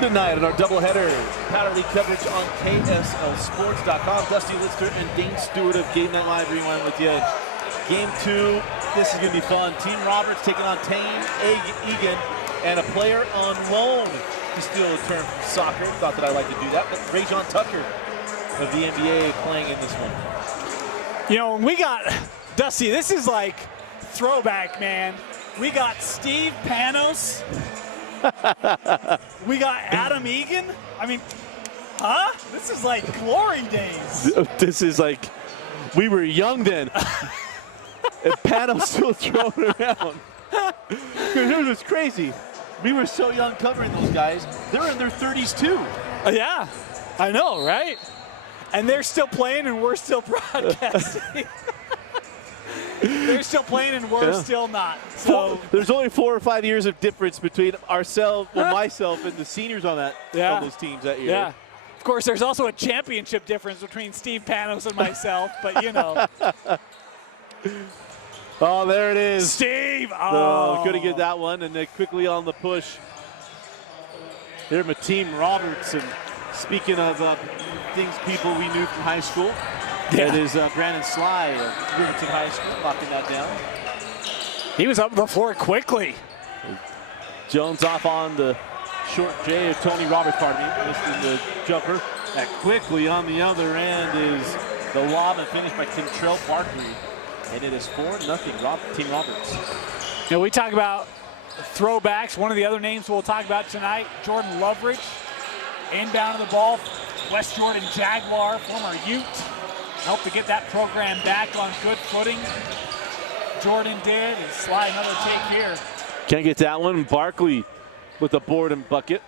tonight in our doubleheader. Powder League coverage on KSLSports.com. Dusty Lister and Dane Stewart of Game Night Live Rewind with you. Game 2, this is going to be fun. Team Roberts taking on Team Egan, and a player on loan, to steal a term from soccer. Thought that I'd like to do that, but Rajon Tucker of the NBA playing in this one. You know, when we got, Dusty, this is like throwback, man. We got Steve Panos. We got Adam Egan. I mean, huh? This is like glory days. This is like, we were young then. And Panos still throwing around. It was crazy. We were so young covering those guys. They're in their 30s too. Yeah, I know, right? And they're still playing and we're still broadcasting. They're still playing and we're still not. So there's only 4 or 5 years of difference between ourselves, well, myself, and the seniors on that on those teams that year. Yeah. Of course, there's also a championship difference between Steve Panos and myself, but you know. Oh, there it is. Steve! Oh, couldn't get that one, and then quickly on the push. Here, Team Roberts, and speaking of things people we knew from high school, it is Brandon Sly of Riverton High School knocking that down. He was up the floor quickly. Jones off on the short J of Tony Roberts, pardon me, missing the jumper. And quickly on the other end is the lob and finish by Kentrell Barkley. And it is 4-0, Team Roberts. You know, we talk about throwbacks. One of the other names we'll talk about tonight, Jordan Loveridge. Inbound of the ball, West Jordan Jaguar, former Ute. Helped to get that program back on good footing. Jordan did, and Sly another take here. Can't get that one. Barkley with the board and bucket.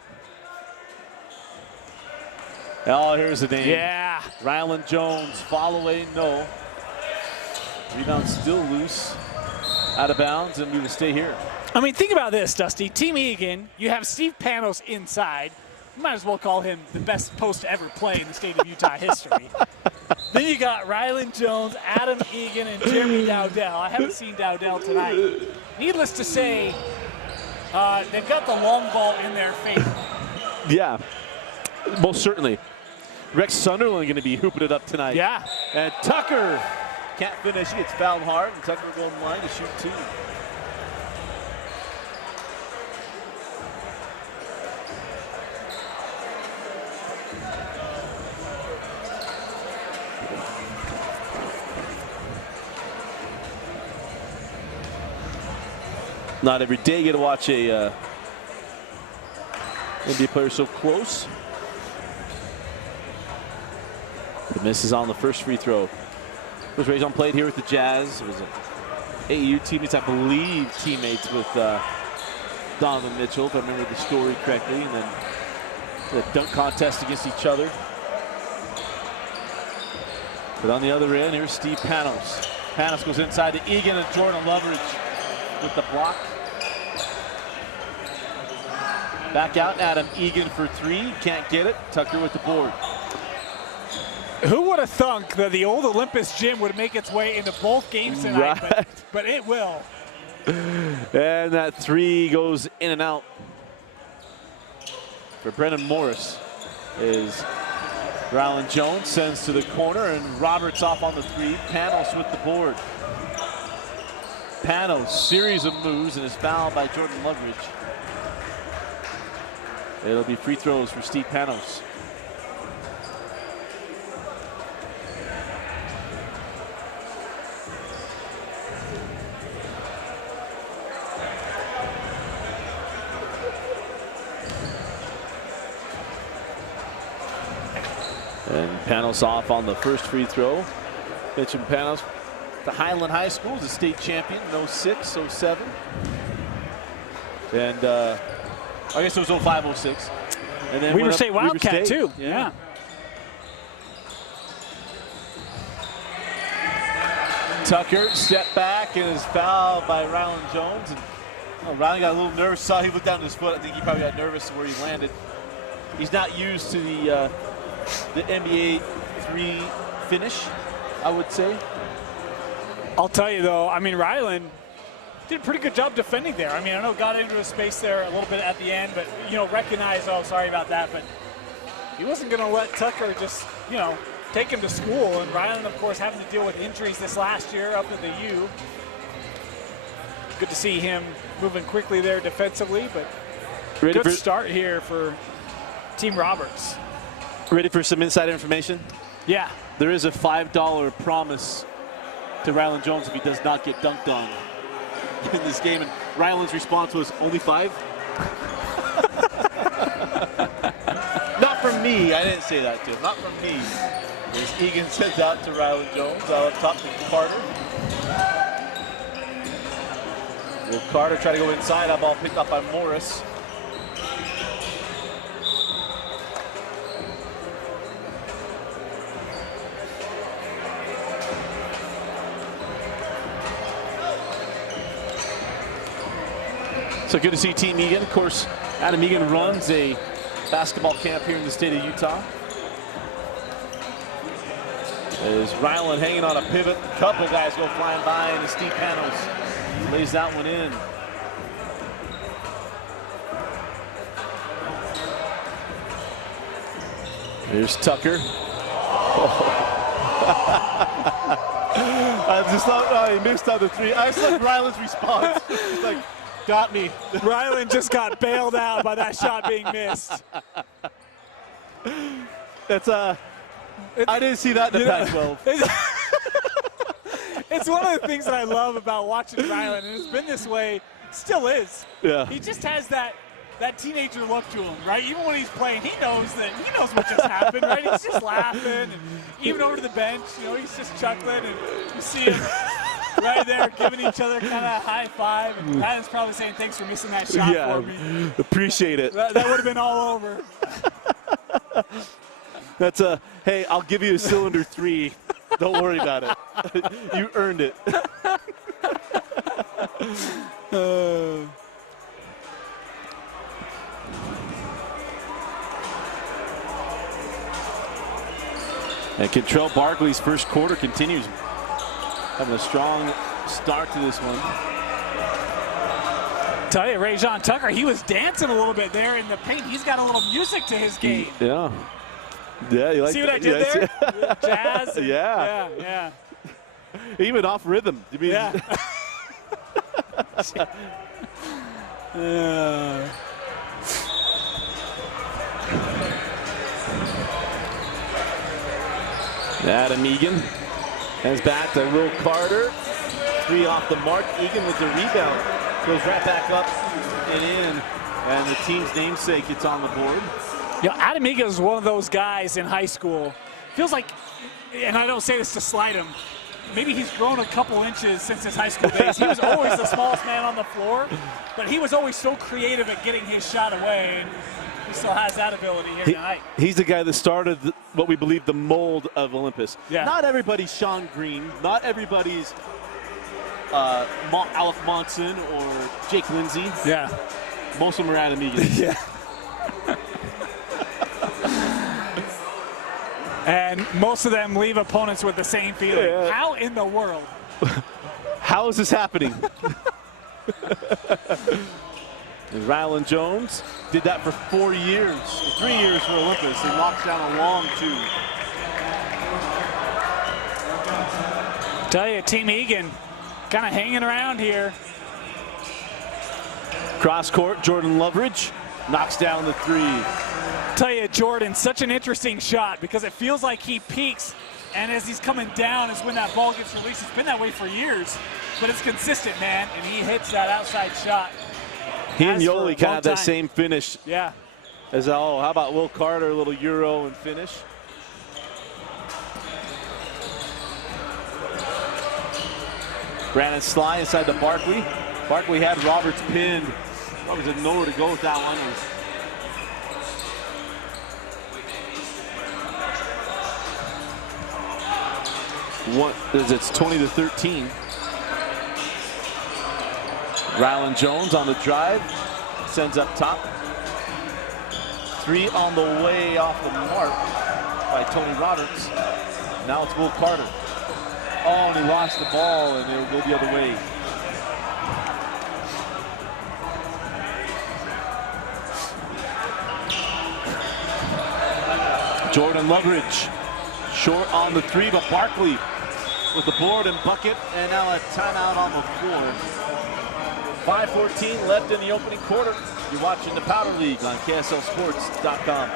Oh, here's the name. Yeah. Ryland Jones, fall away, no. Rebound still loose, out of bounds, and we will stay here. I mean, think about this, Dusty. Team Egan, you have Steve Panos inside. You might as well call him the best post to ever play in the state of Utah history. Then you got Ryland Jones, Adam Egan, and Jeremy Dowdell. I haven't seen Dowdell tonight. Needless to say, they've got the long ball in their favor. Yeah, most certainly. Rex Sunderland going to be hooping it up tonight. Yeah. And Tucker can't finish. He gets fouled hard, and Tucker will go in line to shoot 2. Not every day you get to watch a NBA player so close. The miss is on the first free throw. It was Rajon played here with the Jazz. It was AAU teammates, I believe, teammates with Donovan Mitchell, if I remember the story correctly, and then the dunk contest against each other. But on the other end, here's Steve Panos. Panos goes inside to Egan and Jordan Loveridge with the block. Back out, Adam Egan for 3. Can't get it. Tucker with the board. Who would have thunk that the old Olympus gym would make its way into both games tonight, right. but it will. And that 3 goes in and out. For Brennan Morris is Ryland Jones, sends to the corner, and Roberts off on the 3. Panos with the board. Panos, series of moves, and is fouled by Jordan Loveridge. It'll be free throws for Steve Panos. And Panos off on the first free throw. Mentioned Panos, the Highland High School is a state champion in 06, 07. And I guess it was 05, 06. And then Weber State Wildcat too. Yeah. Tucker step back and is fouled by Ryland Jones. And Ryland got a little nervous. Saw he looked down at his foot. I think he probably got nervous where he landed. He's not used to the NBA 3 finish, I would say. I'll tell you though, I mean, Ryland did a pretty good job defending there. I mean, I know got into a space there a little bit at the end, but, you know, recognized, oh, sorry about that, but he wasn't going to let Tucker just, you know, take him to school. And Ryland, of course, having to deal with injuries this last year up in the U. Good to see him moving quickly there defensively, but good start here for Team Roberts. Ready for some inside information? Yeah. There is a $5 promise to Ryland Jones if he does not get dunked on in this game. And Ryland's response was, only 5? Not from me. I didn't say that to him. Not from me. As Egan sends out to Ryland Jones, out up top to Carter. Will Carter try to go inside? That ball picked up by Morris. So good to see Team Egan. Of course, Adam Egan runs a basketball camp here in the state of Utah. As Ryland hanging on a pivot, a couple guys go flying by, and Steve Panos lays that one in. There's Tucker. I just thought, oh, he missed on the 3. I just like Ryland's response. It's like, got me. Ryland just got bailed out by that shot being missed. That's I didn't see that in the Pac-12. It's one of the things that I love about watching Ryland, and it's been this way, still is. Yeah. He just has that teenager look to him, right? Even when he's playing, he knows what just happened, right? He's just laughing, and even over to the bench, you know, he's just chuckling, and you see him right there giving each other kind of a high five, and Pat is probably saying, thanks for missing that shot for me. Appreciate it. That would have been all over. That's hey, I'll give you a cylinder 3. Don't worry about it. You earned it. And Kentrell Barkley's first quarter continues. Having a strong start to this one. Tell you, Rajon Tucker, he was dancing a little bit there in the paint. He's got a little music to his game. Yeah. Yeah, you like see what I did there? Jazz. And, yeah. Yeah. Even off rhythm. You mean, yeah. Adam Egan hands back to Will Carter. 3 off the mark. Egan with the rebound. Goes right back up and in. And the team's namesake gets on the board. You know, Adam Egan is one of those guys in high school. Feels like, and I don't say this to slight him, maybe he's grown a couple inches since his high school days. He was always the smallest man on the floor, but he was always so creative at getting his shot away, and he still has that ability here tonight. He's the guy that started what we believe the mold of Olympus. Yeah. Not everybody's Sean Green. Not everybody's Alec Monson or Jake Lindsay. Yeah. Most of them are Adam Egan. Yeah. And most of them leave opponents with the same feeling. Yeah. How in the world? How is this happening? Ryland Jones did that for 4 years, 3 years for Olympus, and knocks down a long 2. Tell you, Team Egan kind of hanging around here. Cross court, Jordan Loveridge knocks down the 3. Tell you, Jordan, such an interesting shot because it feels like he peaks, and as he's coming down is when that ball gets released. It's been that way for years, but it's consistent, man, and he hits that outside shot. He and Yoli kind of have that same finish. Yeah. As how about Will Carter, a little Euro and finish. Brandon Sly inside to Barkley. Barkley had Roberts pinned. Roberts had nowhere to go with that one. It's 20-13. Ryland Jones on the drive, sends up top. 3 on the way off the mark by Tony Roberts. Now it's Will Carter. Oh, and he lost the ball, and it'll go the other way. Jordan Loveridge short on the three, but Barkley with the board and bucket, and now a timeout on the floor. 5:14 left in the opening quarter. You're watching the Powder League on KSLSports.com.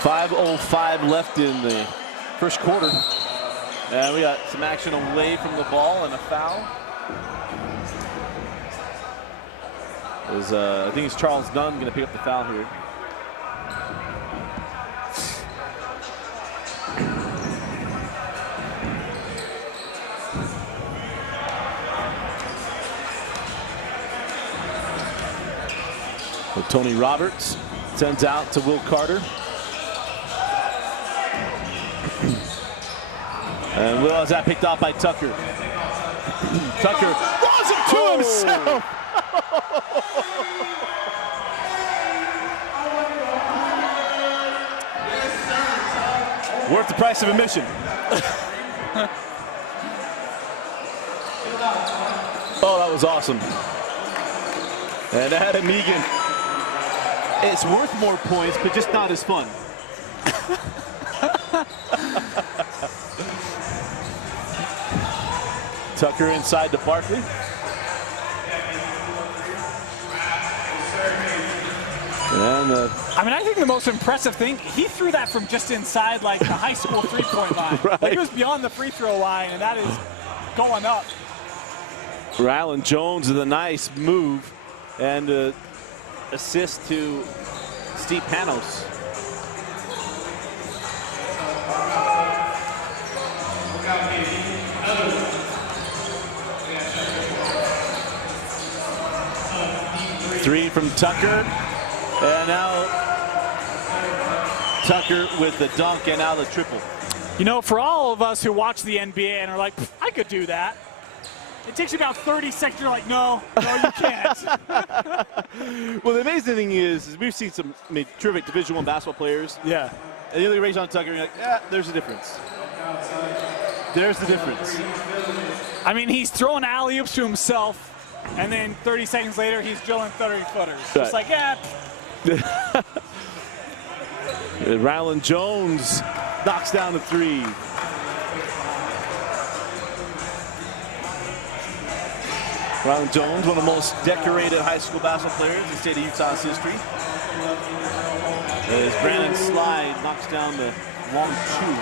.505 left in the first quarter. And we got some action away from the ball and a foul. I think it's Charles Dunn going to pick up the foul here. So Tony Roberts sends out to Will Carter. And Will has that picked off by Tucker. Tucker draws it to himself. Worth the price of admission. Oh, that was awesome. And Adam Egan. It's worth more points, but just not as fun. Tucker inside to Barkley. And I mean, I think the most impressive thing, he threw that from just inside like the high school three-point line. Right. Like it was beyond the free throw line, and that is going up. Rylan Jones with a nice move and assist to Steve Panos. Three from Tucker, and now Tucker with the dunk and now the triple. You know, for all of us who watch the NBA and are like, I could do that. It takes you about 30 seconds. You're like, no, you can't. Well, the amazing thing is we've seen some terrific Division I basketball players. Yeah. And you look at Rajon Tucker, and you're like, yeah, there's a difference. There's the difference. I mean, he's throwing alley-oops to himself, and then 30 seconds later, he's drilling 30-footers. Right. Just like, yeah. Rylan Jones knocks down the three. Rylan Jones, one of the most decorated high school basketball players in the state of Utah's history. As Brandon Slide knocks down the long two.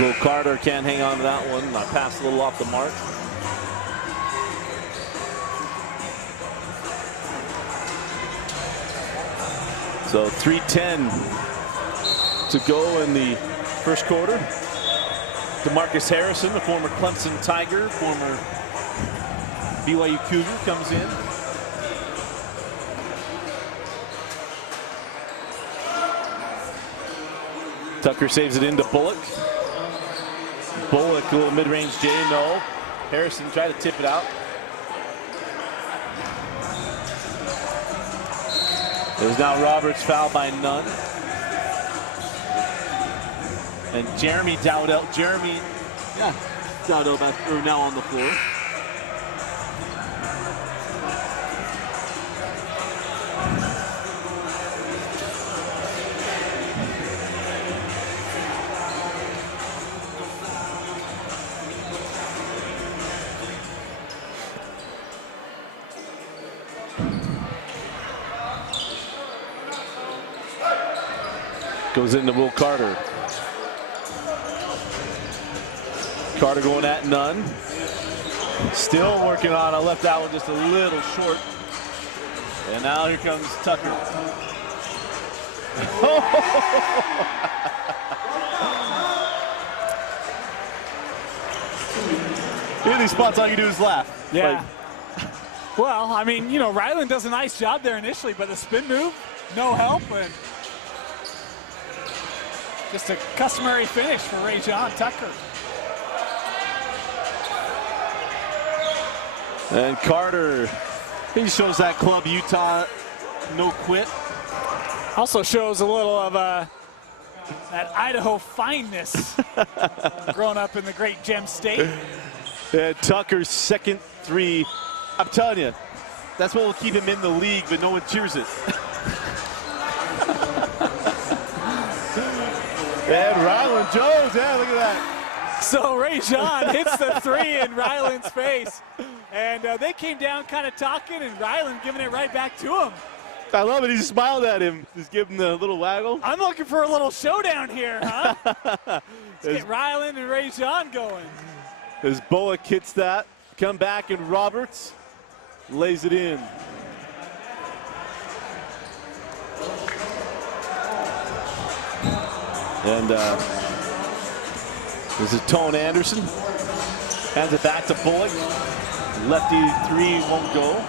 Will Carter can't hang on to that one. Pass a little off the mark. So 3:10 to go in the first quarter. DeMarcus Harrison, a former Clemson Tiger, former BYU Cougar, comes in. Tucker saves it into Bullock. Bullock, a little mid-range J, no. Harrison tried to tip it out. There's now Roberts fouled by none. And Jeremy Dowdell, Dowdell now on the floor. Goes into Will Carter. Carter going at none. Still working on. I left that one just a little short. And now here comes Tucker. In these spots, all you do is laugh. Yeah. Well, I mean, you know, Ryland does a nice job there initially, but the spin move, no help, and just a customary finish for Ray John Tucker. And Carter, he shows that club Utah no quit. Also shows a little of that Idaho fineness growing up in the great Gem State. And Tucker's second three. I'm telling you, that's what will keep him in the league, but no one cheers it. And Ryland Jones, yeah, look at that. So Ray John hits the three in Ryland's face. And they came down kind of talking, and Ryland giving it right back to him. I love it. He smiled at him. Just give him the little waggle. I'm looking for a little showdown here, huh? Let's get Ryland and Ray John going. As Bullock hits that, come back, and Roberts lays it in. And this is Tone Anderson. Hands it back to Bullock. Lefty three won't go.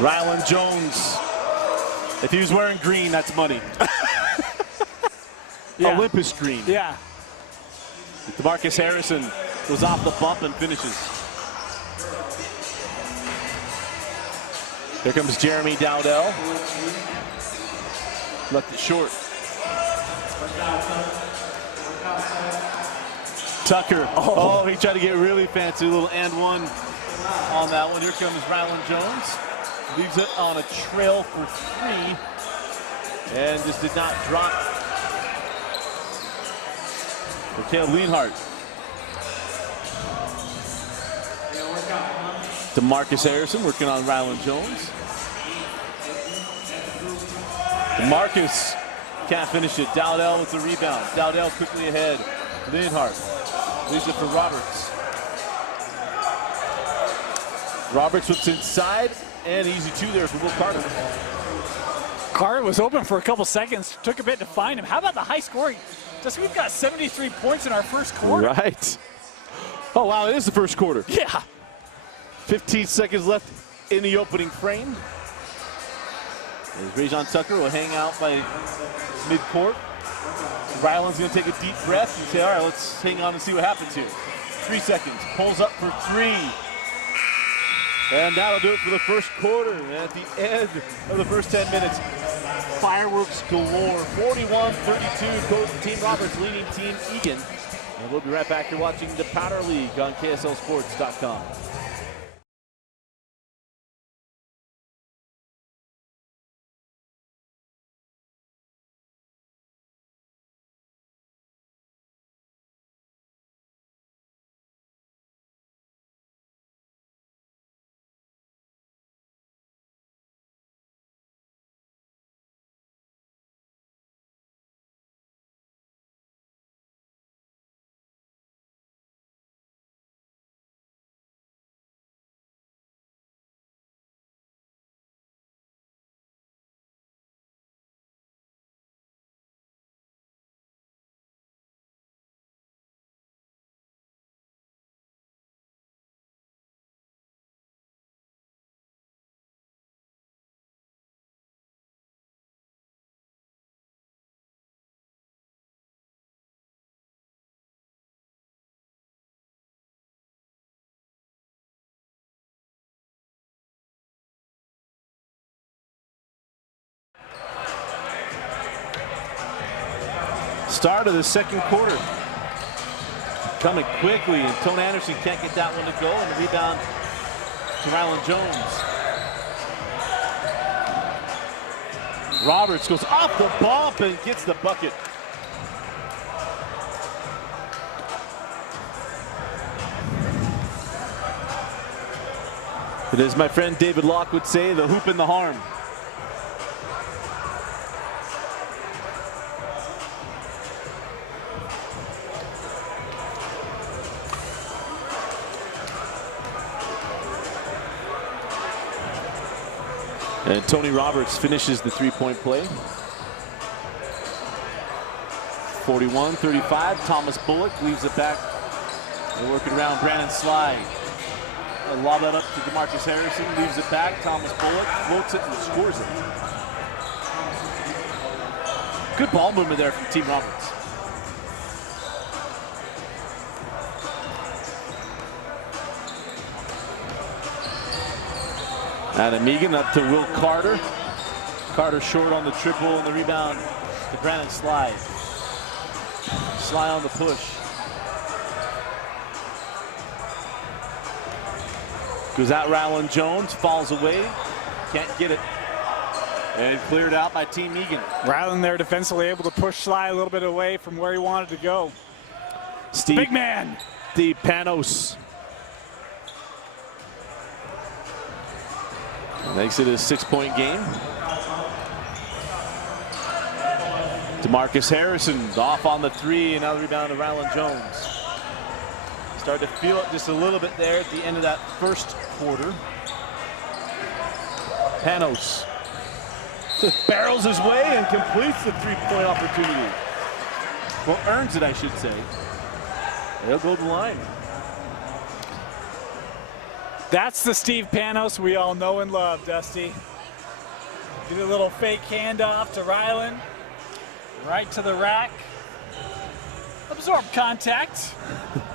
Ryland Jones. If he was wearing green, that's money. Yeah. Olympus green. Yeah. DeMarcus Harrison goes off the bump and finishes. Here comes Jeremy Dowdell. Left it short. Tucker. Oh, he tried to get really fancy. A little and one on that one. Here comes Ryland Jones. Leaves it on a trail for three. And just did not drop. For Caleb Lienhart. DeMarcus Harrison working on Ryland Jones. DeMarcus can't finish it. Dowdell with the rebound. Dowdell quickly ahead. Lienhart leaves it for Roberts. Roberts whips inside, and easy two there for Will Carter. Carter was open for a couple seconds. Took a bit to find him. How about the high scoring? Just we've got 73 points in our first quarter. Right. Oh, wow, it is the first quarter. Yeah. 15 seconds left in the opening frame. As Rajon Tucker will hang out by midcourt. Ryland's going to take a deep breath and say, all right, let's hang on and see what happens here. 3 seconds. Pulls up for three. And that'll do it for the first quarter. And at the end of the first 10 minutes, fireworks galore. 41-32, Team Roberts leading Team Egan. And we'll be right back. You're watching the Powder League on KSLSports.com. Start of the second quarter. Coming quickly, and Tone Anderson can't get that one to go, and the rebound to Ryland Jones. Roberts goes off the bump and gets the bucket. But as my friend David Locke would say, the hoop and the harm. And Tony Roberts finishes the three-point play. 41-35. Thomas Bullock leaves it back. They're working around Brandon Sly. A lob that up to DeMarcus Harrison. Leaves it back. Thomas Bullock floats it and scores it. Good ball movement there from Team Roberts. Adam Egan up to Will Carter. Carter short on the triple and the rebound to Brandon Sly. Sly on the push. Goes out Ryland Jones, falls away, can't get it. And cleared out by Team Egan. Ryland there defensively able to push Sly a little bit away from where he wanted to go. Big man. Steve Panos. Makes it a 6-point game. DeMarcus Harrison off on the three, and now the rebound to Ryland Jones. Start to feel it just a little bit there at the end of that first quarter. Panos just barrels his way and completes the three-point opportunity. Well, earns it, I should say. They'll go to the line. That's the Steve Panos we all know and love, Dusty. Get a little fake handoff to Ryland. Right to the rack. Absorb contact.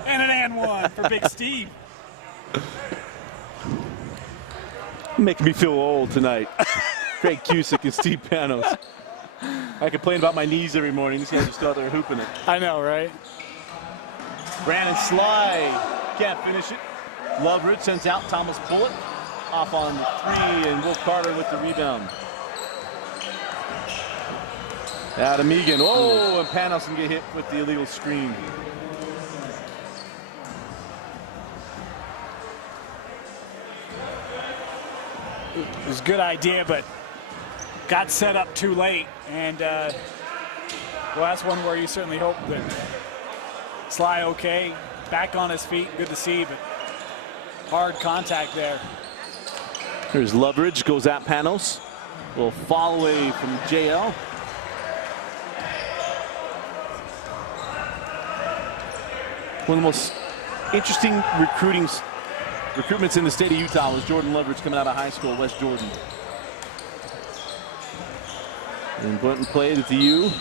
And an and one for Big Steve. Making me feel old tonight. Craig Cusick and Steve Panos. I complain about my knees every morning. These guys are still out there hooping it. I know, right? Brandon Sly can't finish it. Loveridge sends out Thomas Bullock off on three, and Will Carter with the rebound. Adam Egan, oh, and Panos can get hit with the illegal screen. It was a good idea, but got set up too late. And, well, that's one where you certainly hope that Sly okay, back on his feet, good to see, but hard contact there. Here's Loveridge, goes at Panos. A little fall away from JL. One of the most interesting recruitments in the state of Utah was Jordan Loveridge coming out of high school, West Jordan. And Bunton played at the U.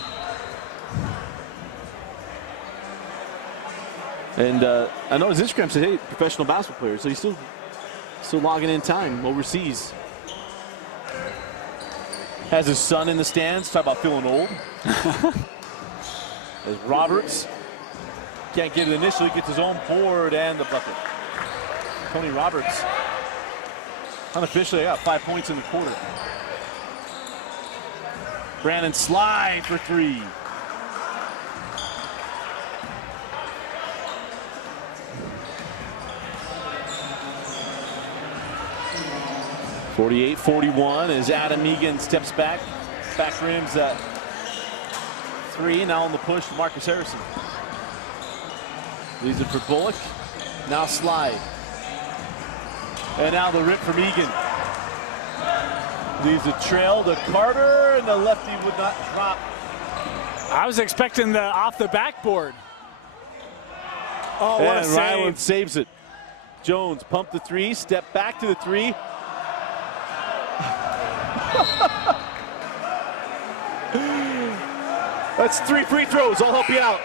And I know his Instagram said, hey, professional basketball player, so he's still logging in time overseas. Has his son in the stands, talk about feeling old. As Roberts can't get it initially, gets his own board and the bucket. Tony Roberts, unofficially, got 5 points in the quarter. Brandon Sly for three. (48-41) as Adam Egan steps back rims at three. Now on the push, Marcus Harrison. Leaves it for Bullock. Now Sly. And now the rip from Egan. Leaves a trail to Carter, and the lefty would not drop. I was expecting the off the backboard. Oh, what a save. Ryland saves it. Jones pumped the three, step back to the three. That's 3 free throws. I'll help you out.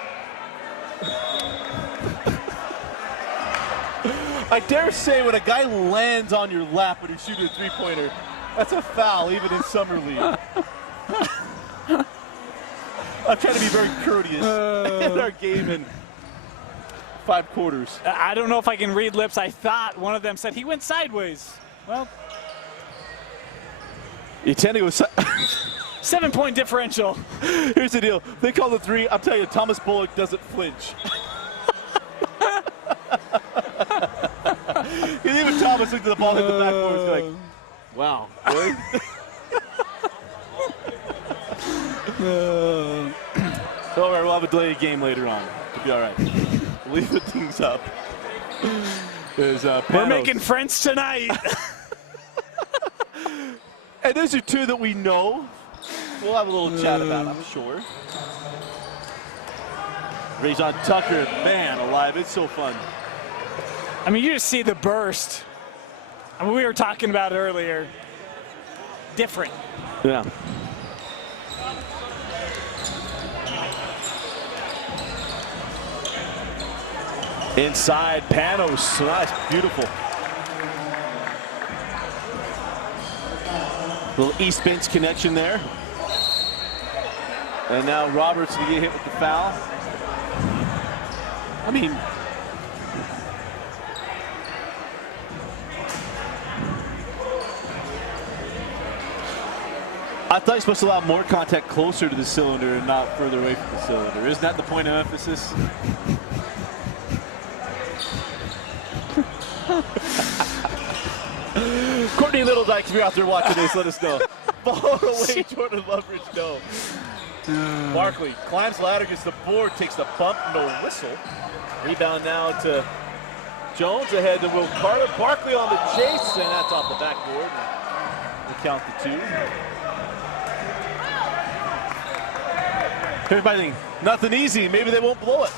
I dare say when a guy lands on your lap when he's shooting a three-pointer, that's a foul even in summer league. I'm trying to be very courteous in our game in 5 quarters. I don't know if I can read lips. I thought one of them said he went sideways. Well, you tend to go 7-point differential. Here's the deal. They call the three. I'm telling you, Thomas Bullock doesn't flinch. Even Thomas listening to the ball hit the backboard. It's like, wow. Really? Don't worry, we'll have a delayed game later on. It'll be all right. We'll leave the things up. We're making friends tonight. And those are two that we know. We'll have a little chat about, I'm sure. Rajon Tucker, man alive, it's so fun. I mean, you just see the burst. I mean, we were talking about it earlier. Different. Yeah. Inside, Panos, nice, beautiful. Little East Bench connection there. And now Roberts to get hit with the foul. I mean, I thought you're supposed to allow more contact closer to the cylinder and not further away from the cylinder. Isn't that the point of emphasis? Courtney Littledike, if you're out there watching this, let us know. Ball away, Jordan Loveridge, no. Barkley climbs the ladder, gets the board, takes the bump, no whistle. Rebound now to Jones, ahead to Will Carter. Barkley on the chase, and that's off the backboard. We'll count the two. Everybody thinking, nothing easy, maybe they won't blow it.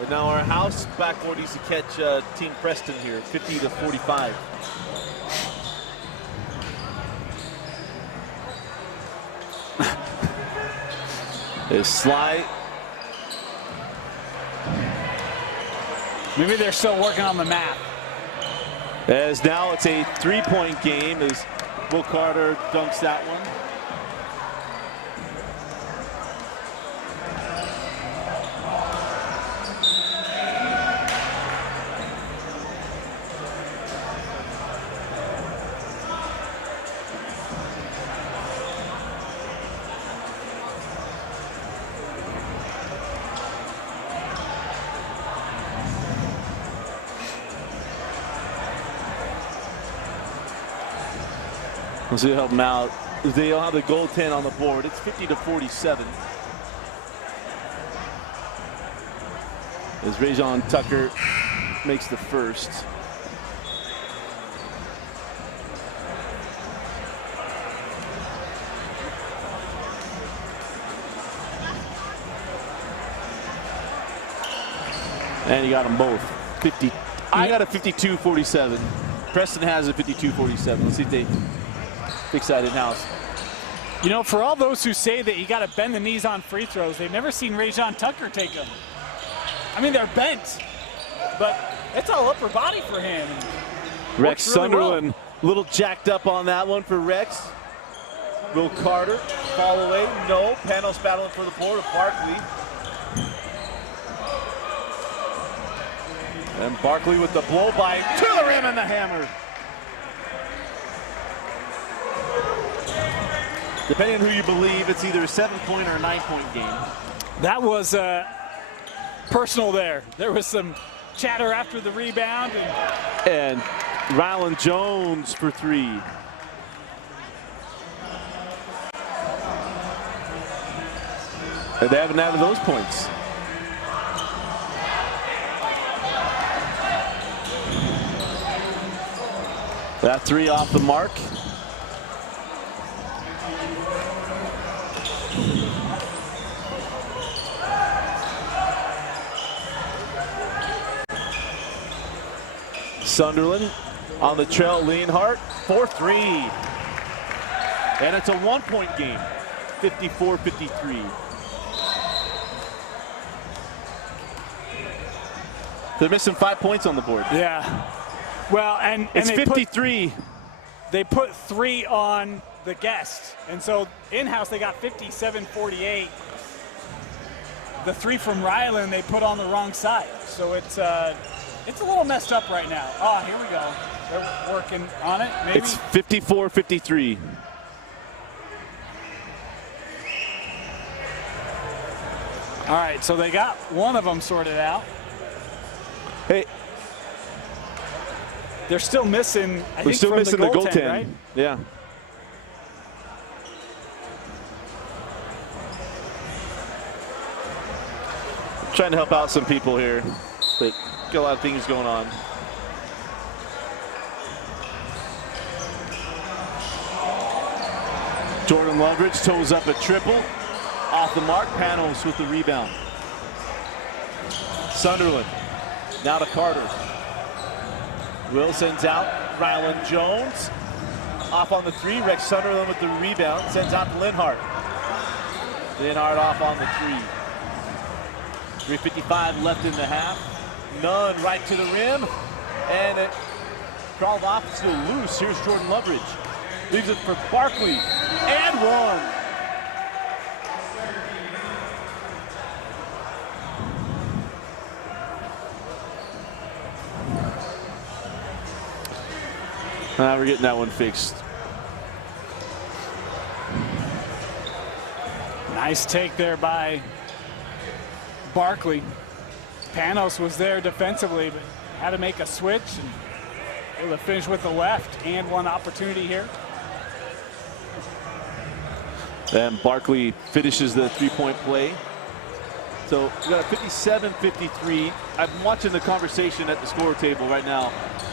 But now our house backboard needs to catch Team Preston here, 50-45. Is slide. Maybe they're still working on the map. As now it's a three-point game as Will Carter dunks that one. So help them out. They'll have the goaltend on the board. It's 50-47. As Rajon Tucker makes the first. And he got them both. 50. I got a 52-47. Preston has a 52-47. Let's see if they fix that in-house. You know, for all those who say that you got to bend the knees on free throws, they've never seen Rajon Tucker take them. I mean, they're bent, but it's all upper body for him. Rex Really Sunderland, well. a little jacked up on that one for Rex. Will Carter, fall away, no. Panos battling for the board of Barkley. And Barkley with the blow by to the rim and the hammer. Depending on who you believe, it's either a 7-point or a 9-point game. That was personal there. There was some chatter after the rebound. And Rylan Jones for three. And they haven't added those points. That three off the mark. Sunderland on the trail, Leonhardt, 4-3. And it's a 1-point game, 54-53. They're missing 5 points on the board. Yeah. Well, and it's they 53. They put 3 on the guest. And so in-house they got 57-48. The 3 from Ryland they put on the wrong side. So it's a little messed up right now. Oh, here we go. They're working on it, maybe. It's 54-53. All right, so they got one of them sorted out. Hey, They're still missing, I think, still from missing the the goaltend. right? Yeah. Trying to help out some people here, but got a lot of things going on. Jordan Loveridge toes up a triple. Off the mark, Panos with the rebound. Sunderland, now to Carter. Will sends out, Ryland Jones. Off on the three, Rex Sunderland with the rebound. Sends out to Linhart. Linhart off on the three. 3:55 left in the half. Nunn right to the rim. And it crawled off, still loose. Here's Jordan Loveridge. Leaves it for Barkley. And one. We're getting that one fixed. Nice take there by Barkley. Panos was there defensively, but had to make a switch and able to finish with the left and one opportunity here. And Barkley finishes the three-point play. So we got a 57-53. I'm watching the conversation at the score table right now.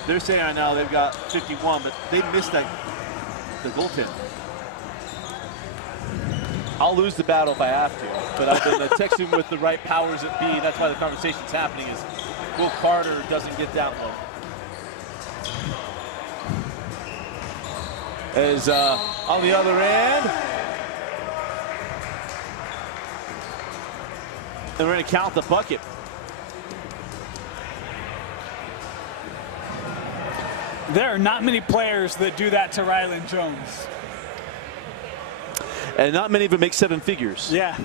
They're saying right now they've got 51, but they missed the goaltend. I'll lose the battle if I have to, but I've been texting with the right powers that be. That's why the conversation's happening is Will Carter doesn't get that low. As on the other end, and we're going to count the bucket. There are not many players that do that to Ryland Jones. And not many of them make seven figures. Yeah.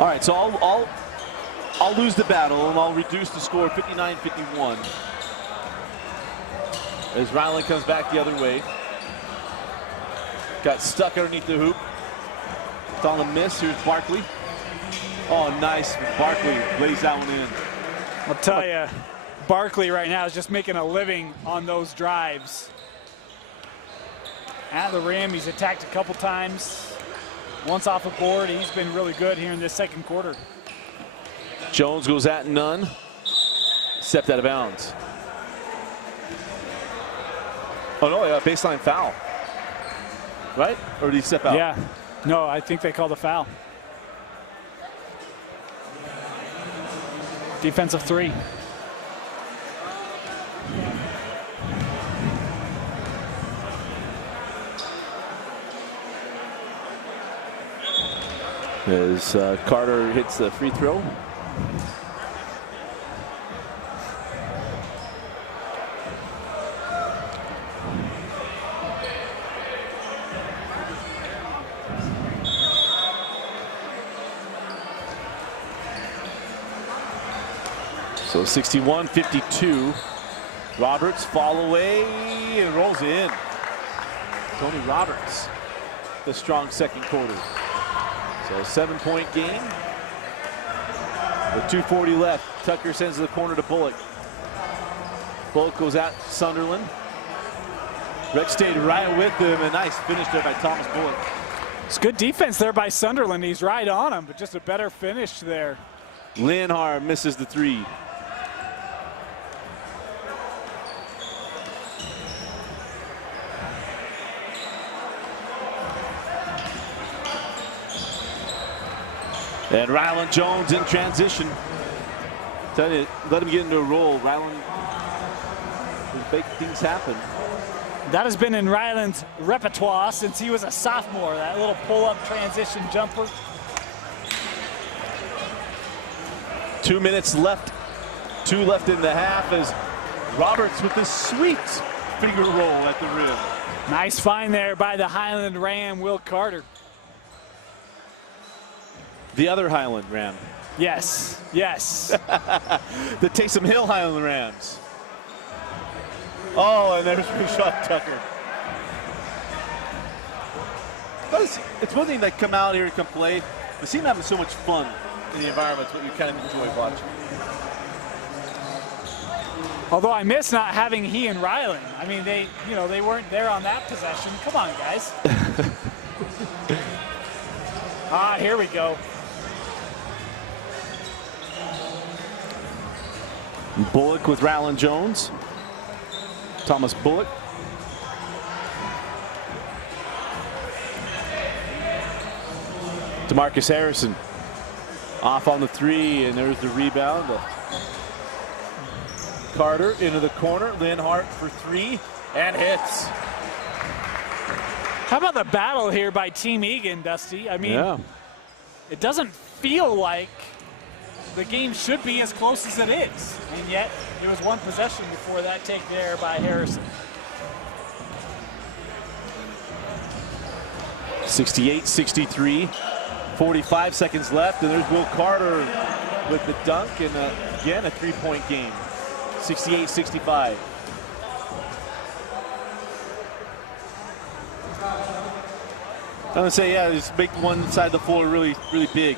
All right, so I'll lose the battle and I'll reduce the score 59-51. As Ryland comes back the other way. Got stuck underneath the hoop. It's on the miss. Here's Barkley. Oh, nice. Barkley lays that one in. I'll tell you, Barkley right now is just making a living on those drives. At the rim, he's attacked a couple times. Once off a board, he's been really good here in this second quarter. Jones goes at none. Stepped out of bounds. Oh no, a baseline foul. Right? Or did he step out? Yeah. No, I think they called a foul. Defensive three. As Carter hits the free throw. So 61-52. Roberts fall away and rolls in. Tony Roberts, the strong second quarter. So 7-point game. With 2:40 left, Tucker sends to the corner to Bullock. Bullock goes out Sunderland. Rex stayed right with him, and nice finish there by Thomas Bullock. It's good defense there by Sunderland. He's right on him, but just a better finish there. Linhart misses the three. And Ryland Jones in transition. Tell you, let him get into a roll. Ryland will make things happen. That has been in Ryland's repertoire since he was a sophomore, that little pull-up transition jumper. 2 minutes left. 2 left in the half as Roberts with this sweet finger roll at the rim. Nice find there by the Highland Ram, Will Carter. The other Highland Ram. Yes, yes. The Taysom Hill Highland Rams. Oh, and there's Rashad Tucker. It's one thing that come out here and come play, but seem having so much fun in the environment. What we kind of enjoy watching. Although I miss not having he and Ryland. I mean, they weren't there on that possession. Come on, guys. Here we go. Bullock with Ryland Jones. Thomas Bullock. DeMarcus Harrison off on the three, and there's the rebound. Carter into the corner. Linhart for three, and hits. How about the battle here by Team Egan, Dusty? I mean, It doesn't feel like the game should be as close as it is, and yet it was one possession before that take there by Harrison. 68-63, 45 seconds left, and there's Will Carter with the dunk, and again a three-point game. 68-65. I'm gonna say, just make one side of the floor really big.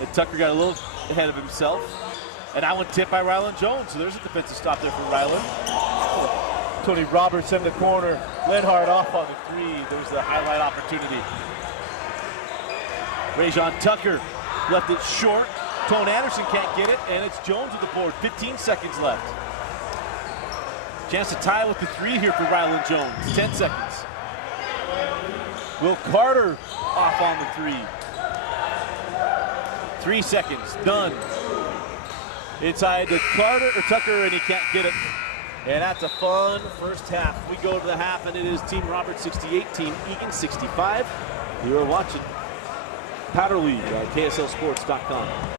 And Tucker got a little ahead of himself, and that one tipped by Ryland Jones. So there's a defensive stop there for Ryland. Tony Roberts in the corner. Linhart off on the three. There's the highlight opportunity. Rajon Tucker left it short. Tone Anderson can't get it, and it's Jones with the board. 15 seconds left. Chance to tie with the three here for Ryland Jones. 10 seconds. Will Carter off on the three. 3 seconds, done. Inside to Tucker, and he can't get it. And that's a fun first half. We go to the half, and it is Team Roberts 68, Team Egan 65. You are watching Powder League on KSLSports.com.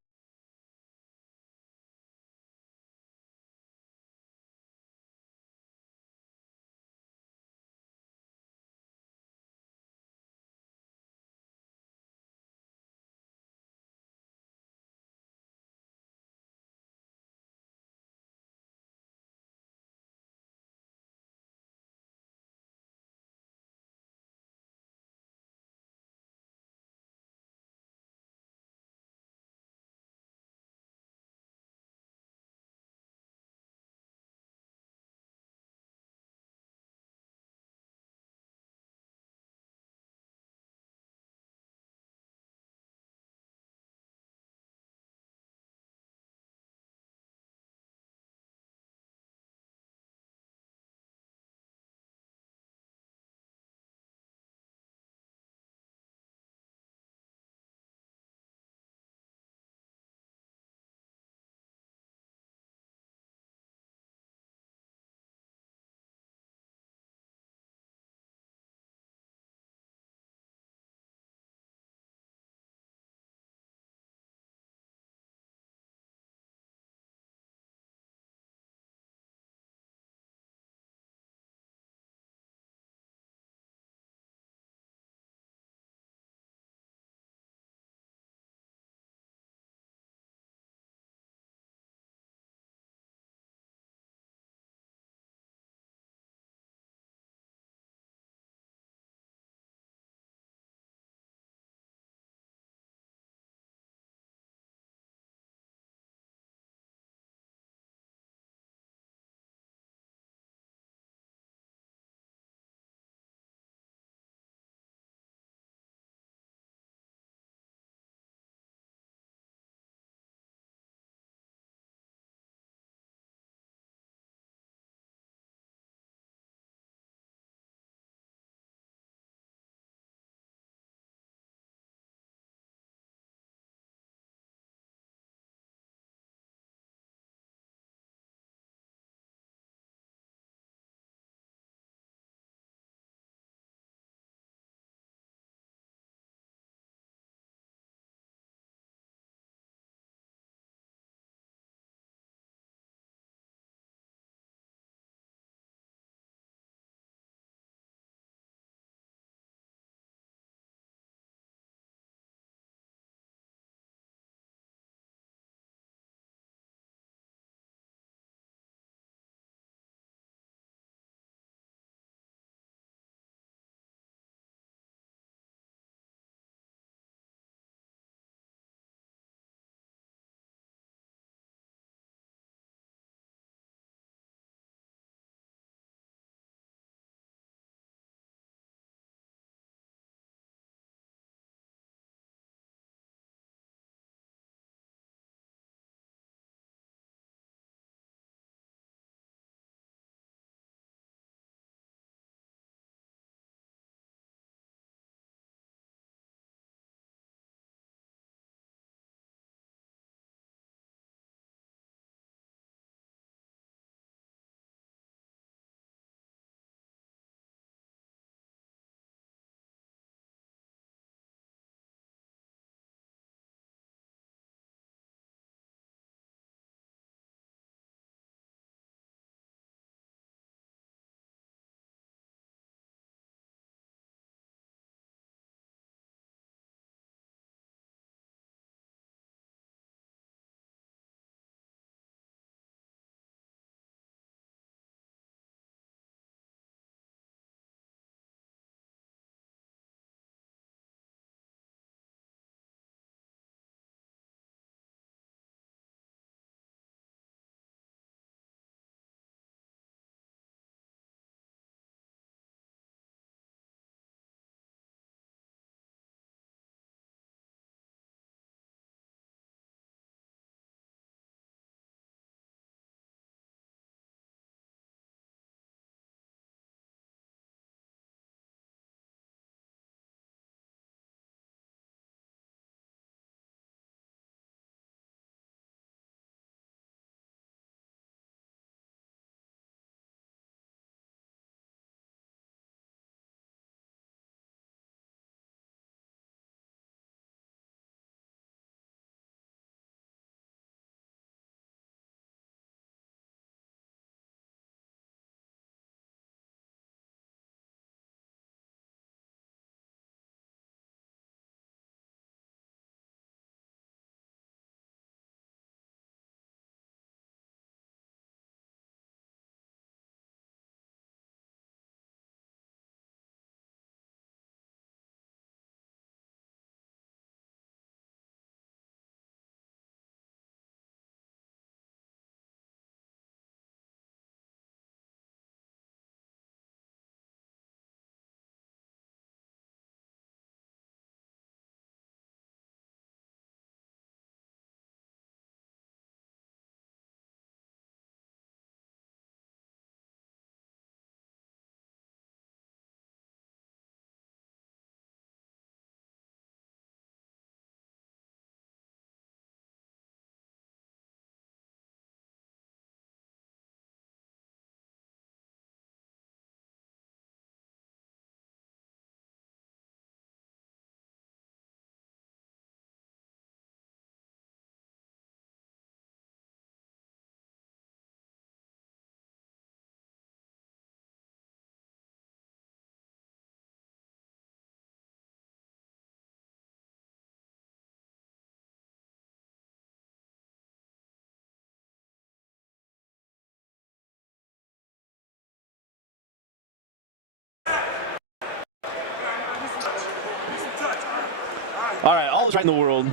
All right, all the right in the world.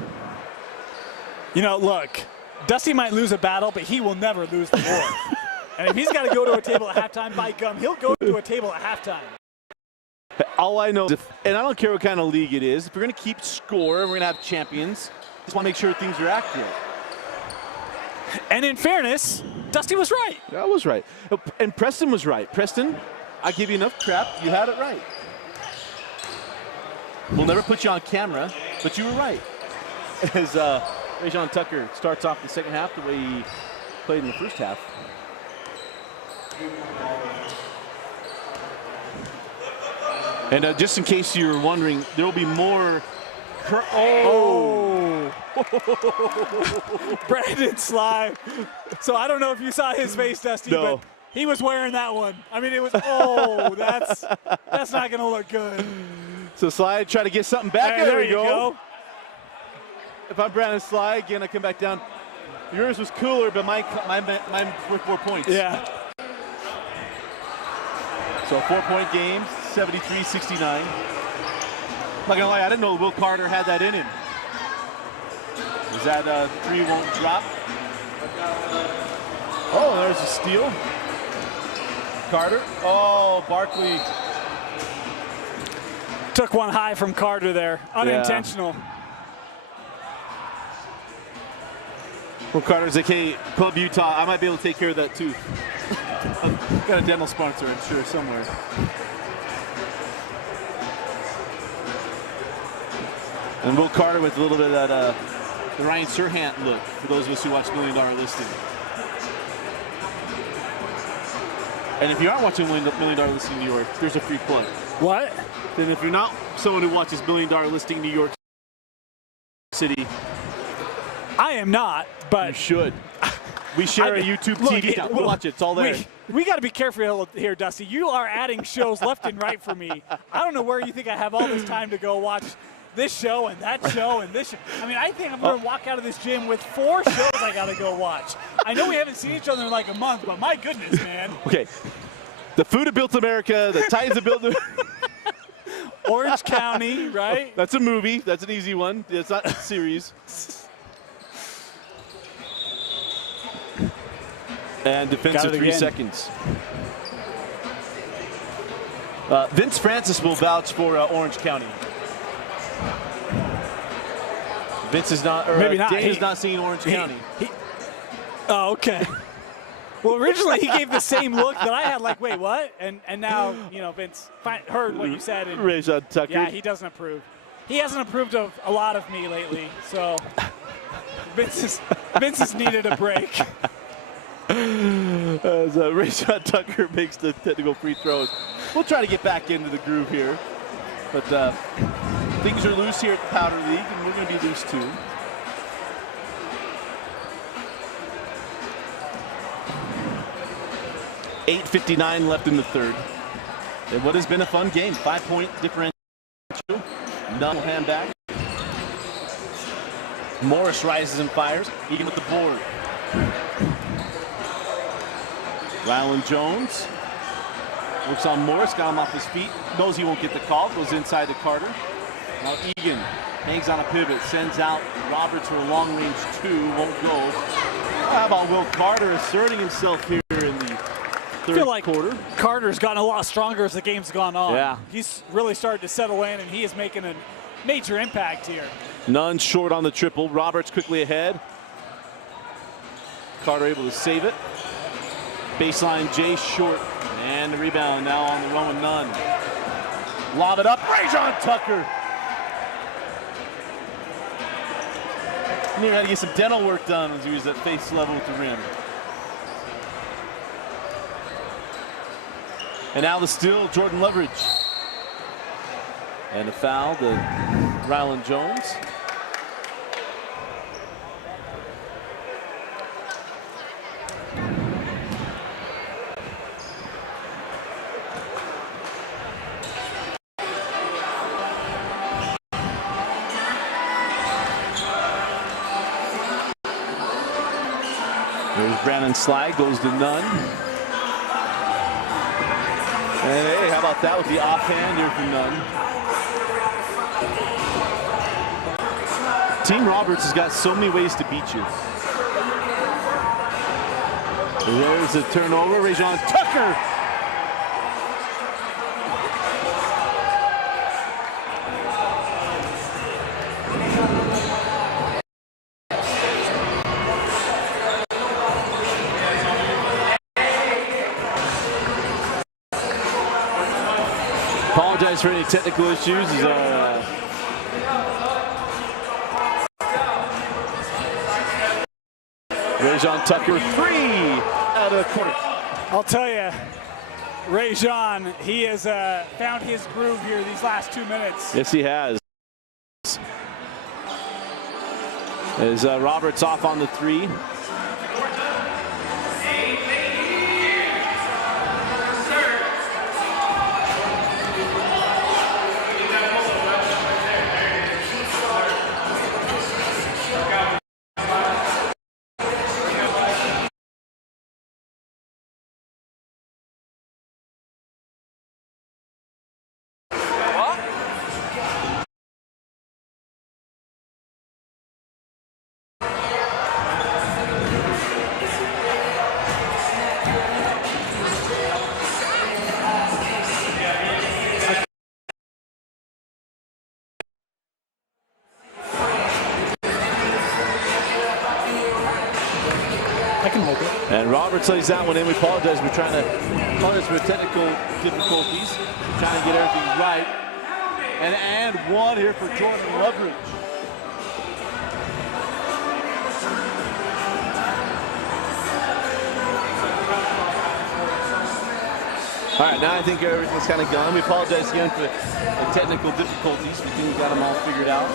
You know, look, Dusty might lose a battle, but he will never lose the war. And if he's got to go to a table at halftime, by gum, he'll go to a table at halftime. All I know is, and I don't care what kind of league it is, if we're going to keep score, we're going to have champions, just want to make sure things are accurate. And in fairness, Dusty was right. I was right. And Preston was right. Preston, I give you enough crap. You had it right. We'll never put you on camera, but you were right. As Rajon Tucker starts off the second half the way he played in the first half. And just in case you were wondering, there will be more. Brandon Sly. So I don't know if you saw his face, Dusty, no. but he was wearing that one. I mean, it was, that's not going to look good. So Sly tried to get something back. Hey, there you go. If I'm Brandon Sly, again, I come back down. Yours was cooler, but mine worth 4 points. Yeah. So a 4-point game, 73-69. I'm not gonna lie, I didn't know Will Carter had that in him. Is that three won't drop? Oh, there's a steal. Carter. Oh, Barkley. Took one high from Carter there. Unintentional. Yeah. Well, Carter's like, hey, Club Utah, I might be able to take care of that too. I've got a dental sponsor, I'm sure, somewhere. And Will Carter with a little bit of that, the Ryan Serhant look, for those of us who watch $1 Million Listing. And if you aren't watching $1 Million Listing New York, there's a free plug. What? Then if you're not someone who watches $1 Million Listing New York City, I am not, but you should. We share a YouTube TV account. We'll watch it. It's all there. We got to be careful here, Dusty. You are adding shows left and right for me. I don't know where you think I have all this time to go watch this show and that show and this show. I mean, I think I'm going to walk out of this gym with 4 shows I got to go watch. I know we haven't seen each other in like a month, but my goodness, man. Okay. The food that built America, the Titans that built Orange County, right? That's a movie. That's an easy one. It's not a series. And defensive 3 seconds. Vince Francis will vouch for Orange County. Vince is not, or maybe not. Dane is not seeing Orange County. Oh, okay. Well, originally he gave the same look that I had, like, wait, what? And now, you know, Vince heard what you said. And Rajon Tucker. Yeah, he doesn't approve. He hasn't approved of a lot of me lately, so Vince has needed a break. As Rajon Tucker makes the technical free throws. We'll try to get back into the groove here. But things are loose here at the Powder League, and we're going to be loose too. .8:59 left in the third. And what has been a fun game. 5-point differential. None will hand back. Morris rises and fires. Egan with the board. Rylan Jones works on Morris, got him off his feet, knows he won't get the call, goes inside to Carter. Now Egan hangs on a pivot, sends out Roberts for a long range 2, won't go. How about Will Carter asserting himself here in the third I feel like quarter? Carter's gotten a lot stronger as the game's gone on. Yeah. He's really started to settle in, and he is making a major impact here. None short on the triple. Roberts quickly ahead. Carter able to save it. Baseline Jay short. And the rebound now on the run with Nunn. Lob it up. Rajon Tucker. He had to get some dental work done as he was at face level with the rim. And now the steal, Jordan Leverage. And a foul to Rylan Jones. There's Brandon Sly, goes to Nunn. And hey, how about that with the offhand here for Nunn? Team Roberts has got so many ways to beat you. There's a turnover. Rajon Tucker. Apologize for any technical issues. Rajon Tucker, 3 out of the corner. I'll tell you, Rajon, he has found his groove here these last 2 minutes. Yes, he has. As Roberts off on the 3. I can hold it. And Roberts lays that one in. We apologize. We're trying to apologize for technical difficulties. Trying to get everything right. And one here for Jordan Loveridge. All right, now I think everything's kind of gone. We apologize again for the technical difficulties. We think we got them all figured out.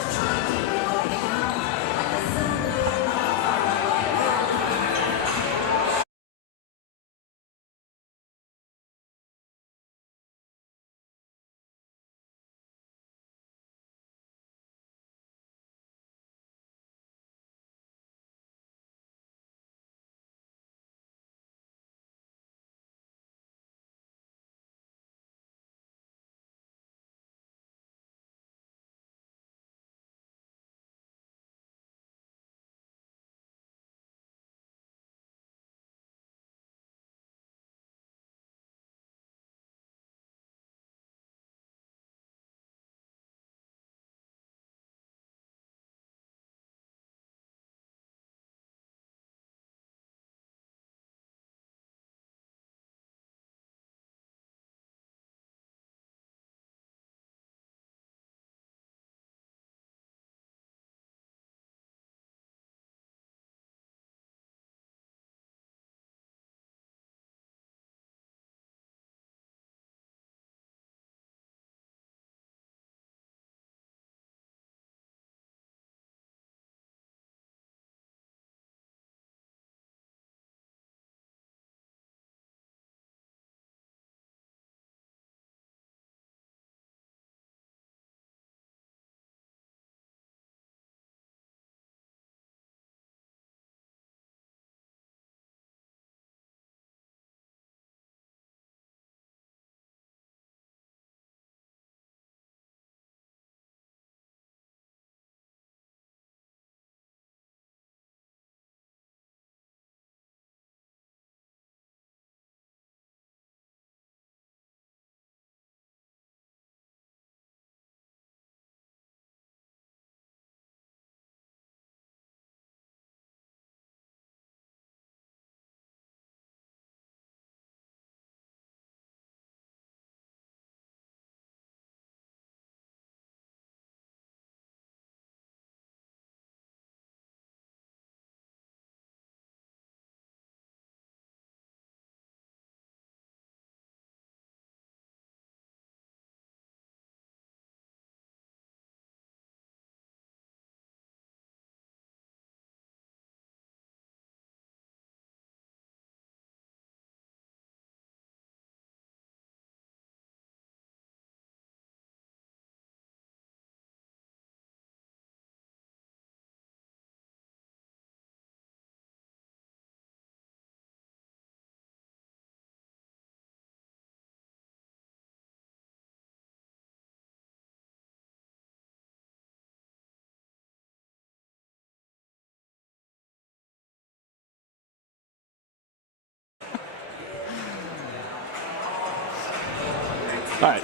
All right.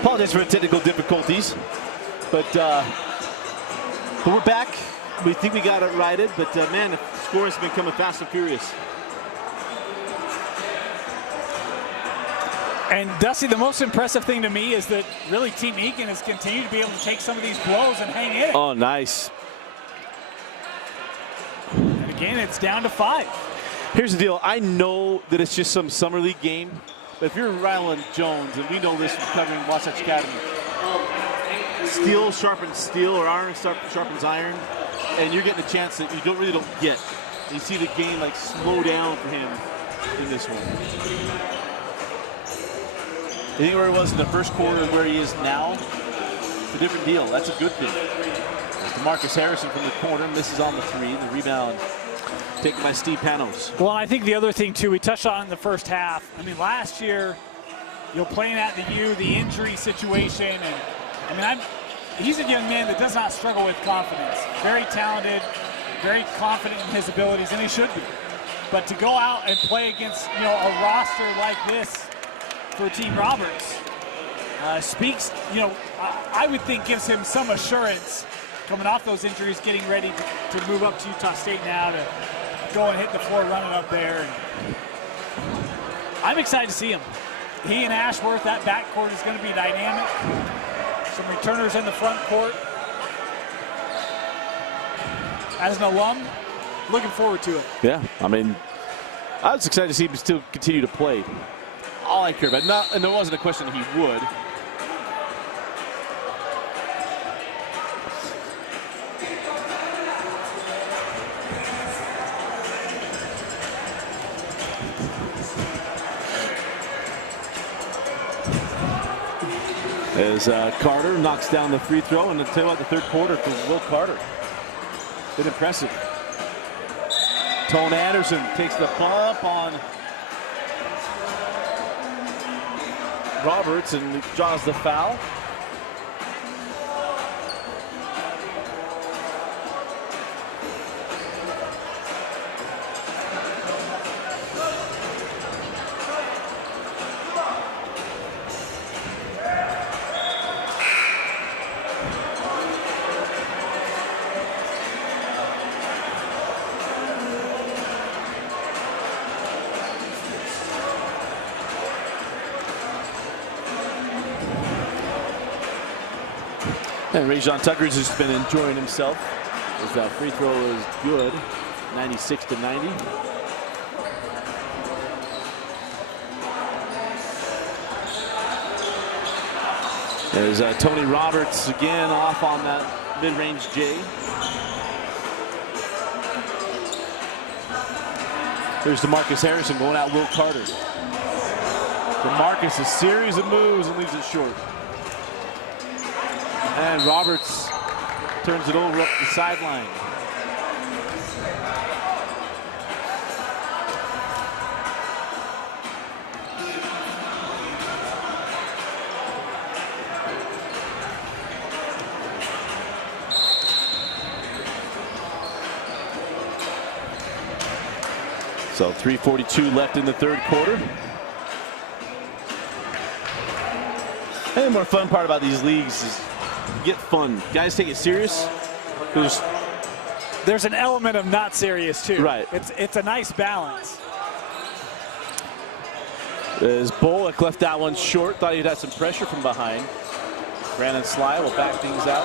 Apologize for the technical difficulties, but we're back. We think we got it righted, but man, the scoring's been coming fast and furious. And Dusty, the most impressive thing to me is that really Team Egan has continued to be able to take some of these blows and hang in. Oh, nice. And again, it's down to 5. Here's the deal. I know that it's just some summer league game, but if you're Ryland Jones, and we know this from covering Wasatch Academy, steel sharpens steel, or iron sharpens iron, and you're getting a chance that you really don't get. And you see the game like slow down for him in this one. I think where he was in the first quarter and where he is now, it's a different deal. That's a good thing. Marcus Harrison from the corner misses on the 3. The rebound taken by Steve Panos. Well, I think the other thing, too, we touched on in the first half. I mean, last year, playing at the U, the injury situation, and I mean, he's a young man that does not struggle with confidence. Very talented, very confident in his abilities, and he should be. But to go out and play against, a roster like this for Team Roberts speaks, I would think gives him some assurance coming off those injuries, getting ready to move up to Utah State now to go and hit the floor running up there. And I'm excited to see him. He and Ashworth, that backcourt is going to be dynamic. Some returners in the front court. As an alum, looking forward to it. Yeah, I mean, I was excited to see him still continue to play. All I care about, and there wasn't a question that he would. As Carter knocks down the free throw, and until the third quarter for Will Carter. Been impressive. Tone Anderson takes the bump on Roberts and draws the foul. And Rajon Tucker's just been enjoying himself. His free throw is good, 96-90. There's Tony Roberts again off on that mid-range J. There's DeMarcus Harrison going out Will Carter. DeMarcus, a series of moves and leaves it short. And Roberts turns it over up the sideline. So 3:42 left in the third quarter. And the more fun part about these leagues is get fun. Guys take it serious. There's an element of not serious too. Right. It's a nice balance. As Bullock left that one short, thought he'd had some pressure from behind. Brandon Sly will back things out.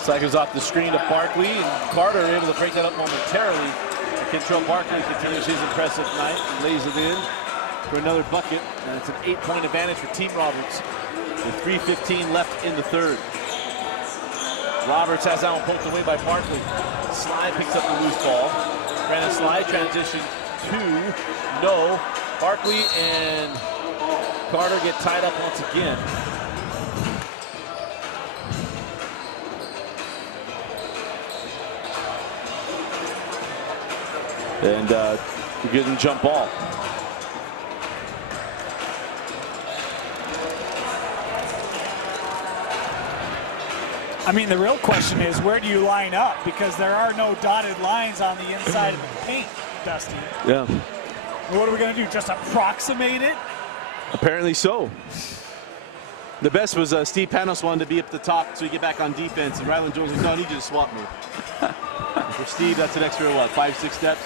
Cycles off the screen to Barkley, and Carter able to break that up momentarily. Kentrell Barkley continues his impressive night and lays it in for another bucket, and it's an 8-point advantage for Team Roberts with 3:15 left in the third. Roberts has that one poked away by Barkley. Sly picks up the loose ball. Brandon Sly transition to no. Barkley and Carter get tied up once again. And we're getting jump ball. I mean, the real question is, where do you line up? Because there are no dotted lines on the inside of the paint, Dusty. Yeah. What are we going to do? Just approximate it? Apparently so. The best was Steve Panos wanted to be up at the top so he get back on defense, and Ryland Jones was, no, I need you to swap me. For Steve, that's an extra, what, 5-6 steps?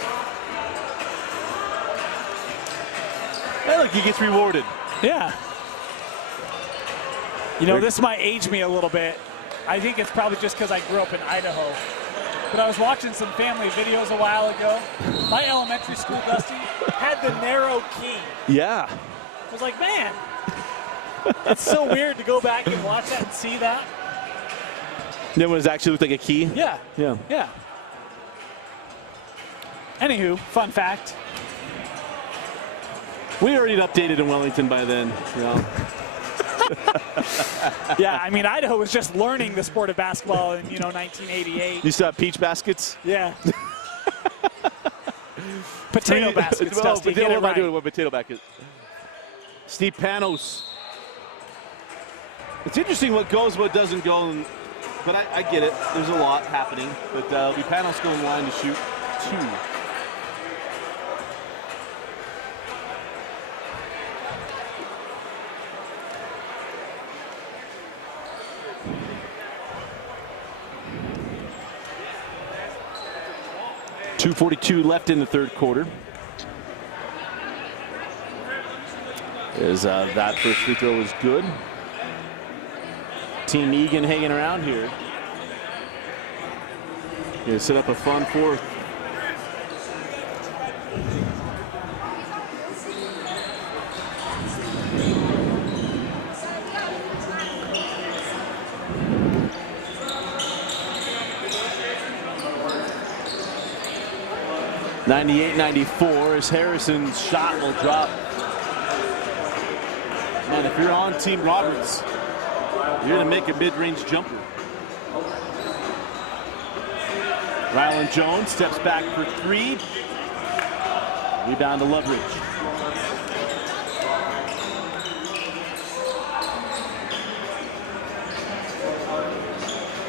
Hey, look, he gets rewarded. Yeah. You know, this might age me a little bit. I think it's probably just because I grew up in Idaho. But I was watching some family videos a while ago. My elementary school, Dusty, had the narrow key. Yeah. I was like, man, it's so weird to go back and watch that and see that. Then when it actually looked like a key? Yeah. Yeah. Yeah. Anywho, fun fact. We already updated in Wellington by then. You know. Yeah, I mean, Idaho was just learning the sport of basketball in, 1988. You still have peach baskets? Yeah. Potato baskets, Dusty. What am I doing with potato baskets? Steve Panos. It's interesting what goes, what doesn't go, but I get it. There's a lot happening. But it'll be Panos going line to shoot 2. .242 left in the third quarter. That first free throw was good. Team Egan hanging around here. Gonna set up a fun fourth. .98-94 as Harrison's shot will drop. Man, if you're on Team Roberts, you're going to make a mid-range jumper. Ryland Jones steps back for 3. Rebound to Loveridge.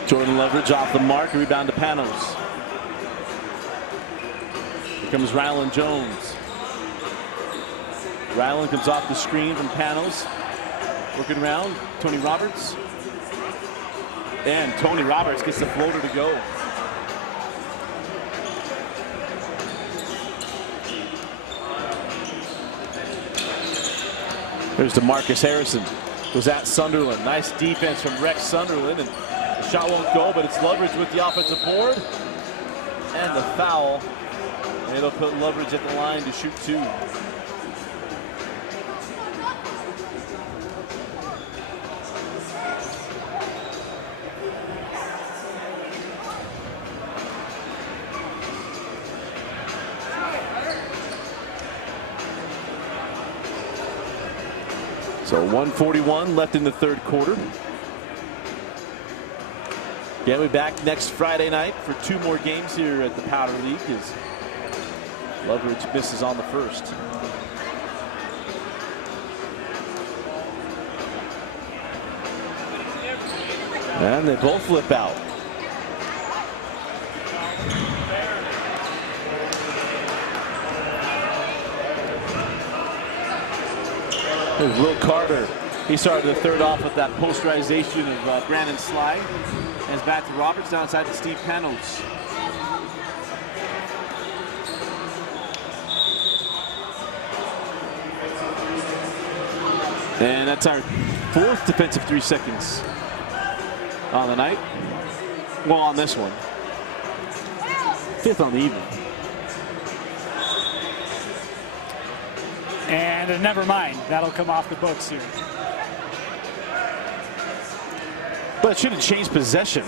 Jordan Loveridge off the mark. Rebound to Panos. Here comes Ryland Jones. Ryland comes off the screen from Panos. Working around, Tony Roberts. And Tony Roberts gets the floater to go. There's DeMarcus Harrison. Was at Sunderland. Nice defense from Rex Sunderland. And the shot won't go, but it's Loveridge with the offensive board. And the foul. And it'll put Loveridge at the line to shoot 2. So 1:41 left in the third quarter. Yeah, we'll be back next Friday night for 2 more games here at the Powder League as Loveridge misses on the first. And they both flip out. There's Will Carter. He started the third off with that posterization of Brandon Slide. And it's back to Roberts downside to Steve Panos. And that's our 4th defensive 3 seconds on the night. Well, on this one. 5th on the evening. And never mind, that'll come off the books here. But it shouldn't change possession.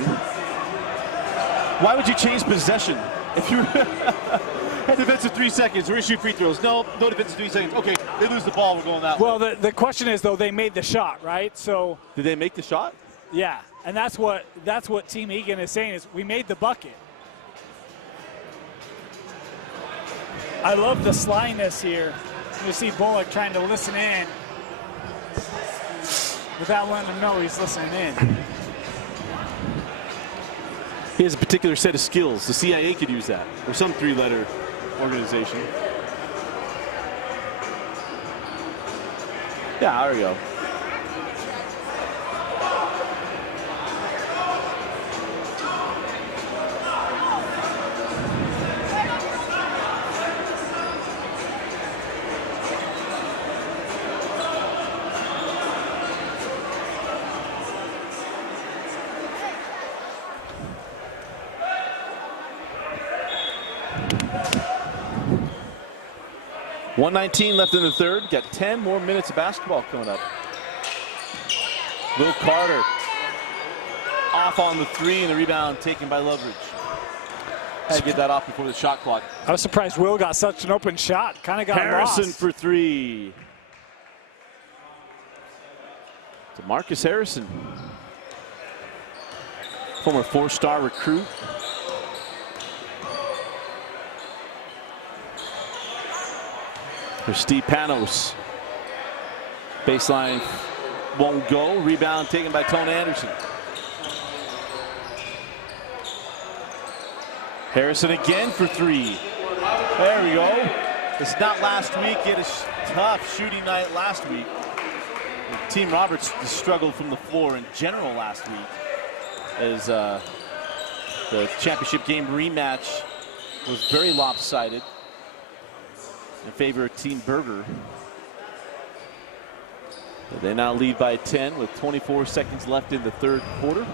Why would you change possession? If you had defensive 3 seconds, we're going to shoot free throws. No defensive 3 seconds. Okay, they lose the ball, we're going that way. Well, the question is, though, they made the shot, right? So did they make the shot? Yeah, and that's what Team Egan is saying is we made the bucket. I love the slyness here. You see Bullock trying to listen in without letting him know he's listening in. He has a particular set of skills. The CIA could use that, or some 3-letter organization. Yeah, there we go. .119 left in the third. Got 10 more minutes of basketball coming up. Will Carter off on the three, and the rebound taken by Loveridge. Had to get that off before the shot clock. I was surprised Will got such an open shot. Kind of got Harrison lost. for three. To Marcus Harrison, former four-star recruit. For Steve Panos. Baseline won't go. Rebound taken by Tone Anderson. Harrison again for three. There we go. It's not last week. He had a tough shooting night last week. Team Roberts struggled from the floor in general last week as the championship game rematch was very lopsided in favor of Team Berger. But they now lead by 10 with 24 seconds left in the third quarter.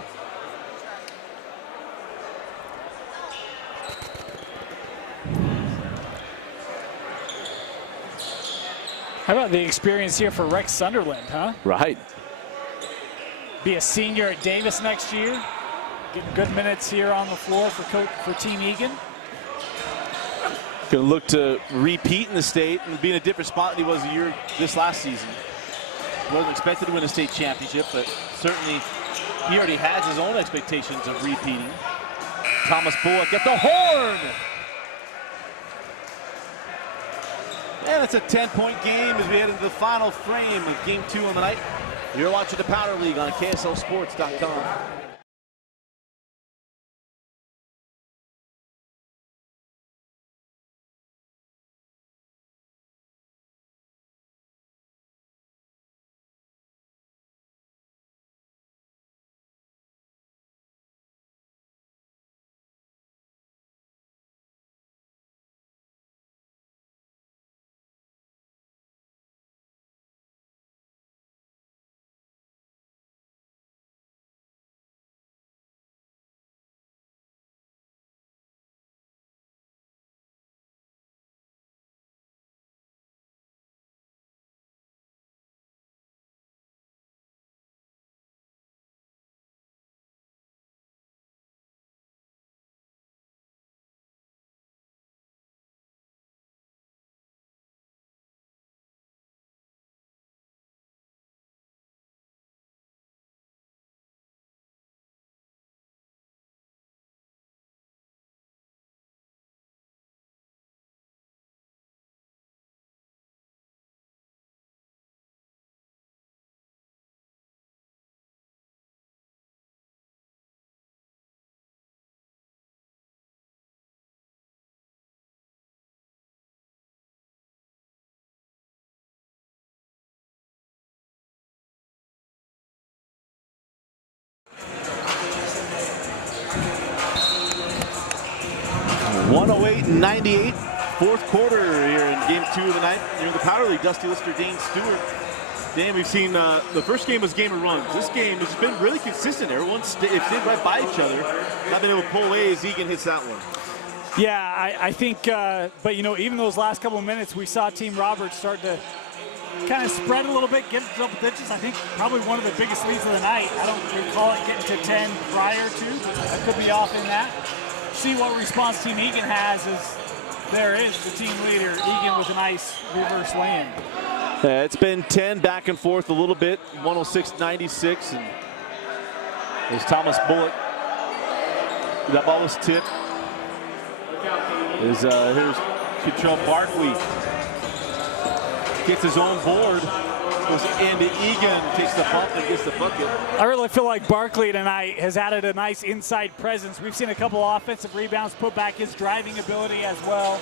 How about the experience here for Rex Sunderland, huh? Right. Be a senior at Davis next year. Getting good minutes here on the floor for Team Egan. Going to look to repeat in the state and be in a different spot than he was this last season. He wasn't expected to win a state championship, but certainly he already has his own expectations of repeating. Thomas Bullock at the horn! And it's a 10-point game as we head into the final frame of game 2 on the night. You're watching the Powder League on KSLSports.com. .108-98, fourth quarter here in game 2 of the night. Here in the Powder League, Dusty Lister, Dane Stewart. Dan, we've seen the first game was game of runs. This game has been really consistent. Everyone's stayed right by each other. Not been able to pull away as Egan hits that one. Yeah, I think, but you know, even those last couple of minutes, we saw Team Roberts start to kind of spread a little bit, get double digits. I think probably one of the biggest leads of the night. I don't recall it getting to 10 prior to. I could be off in that. See what response Team Egan has as there is the team leader, Egan, with a nice reverse lay-in. It's been 10 back and forth a little bit, 106-96, and there's Thomas Bullock. That ball was tipped. Here's Contrell Barkley. Gets his own board. Goes into Egan, takes the bump and gets the bucket. I really feel like Barkley tonight has added a nice inside presence. We've seen a couple offensive rebounds, put back his driving ability as well.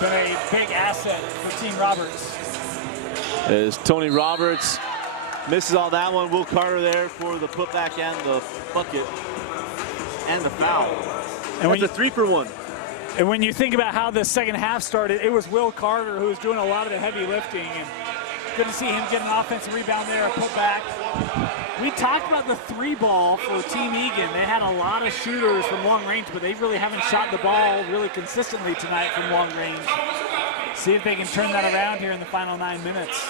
Been a big asset for Team Roberts. As Tony Roberts misses on that one. Will Carter there for the putback and the bucket and the foul. And that's a 3-for-1. And when you think about how the second half started, it was Will Carter who was doing a lot of the heavy lifting. And good to see him get an offensive rebound there, a putback. We talked about the 3-ball for Team Egan. They had a lot of shooters from long range, but they really haven't shot the ball really consistently tonight from long range. See if they can turn that around here in the final 9 minutes.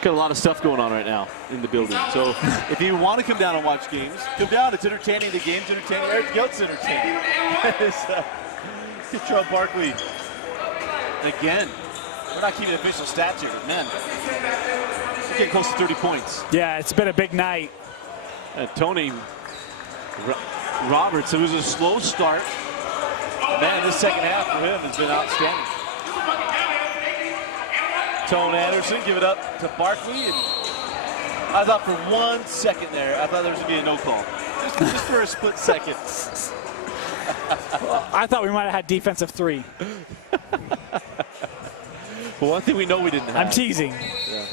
Got a lot of stuff going on right now in the building. So if you want to come down and watch games, come down. It's entertaining. The game's entertaining. Everything else is entertaining. Control Barkley. Again, we're not keeping official stats here, but man, we're getting close to 30 points. Yeah, it's been a big night. And Tony Roberts, it was a slow start. Man, this second half for him has been outstanding. Tone Anderson give it up to Barkley. And I thought for 1 second there, I thought there was going to be a no call. Just for a split second. Well, I thought we might have had defensive 3. Well, one thing we know we didn't have. I'm teasing. Yeah.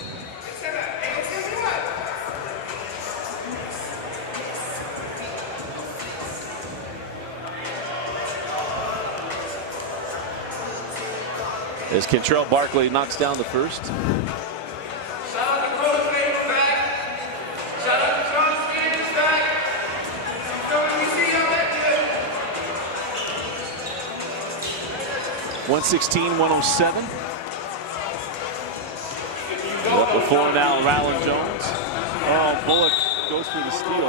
As Kentrell Barkley knocks down the first. Shout out to Coach Baker back. Shout out to John Stevens back. We see how that good. 116-107. Up before now, Rylan Jones. Oh, Bullock goes for the steal.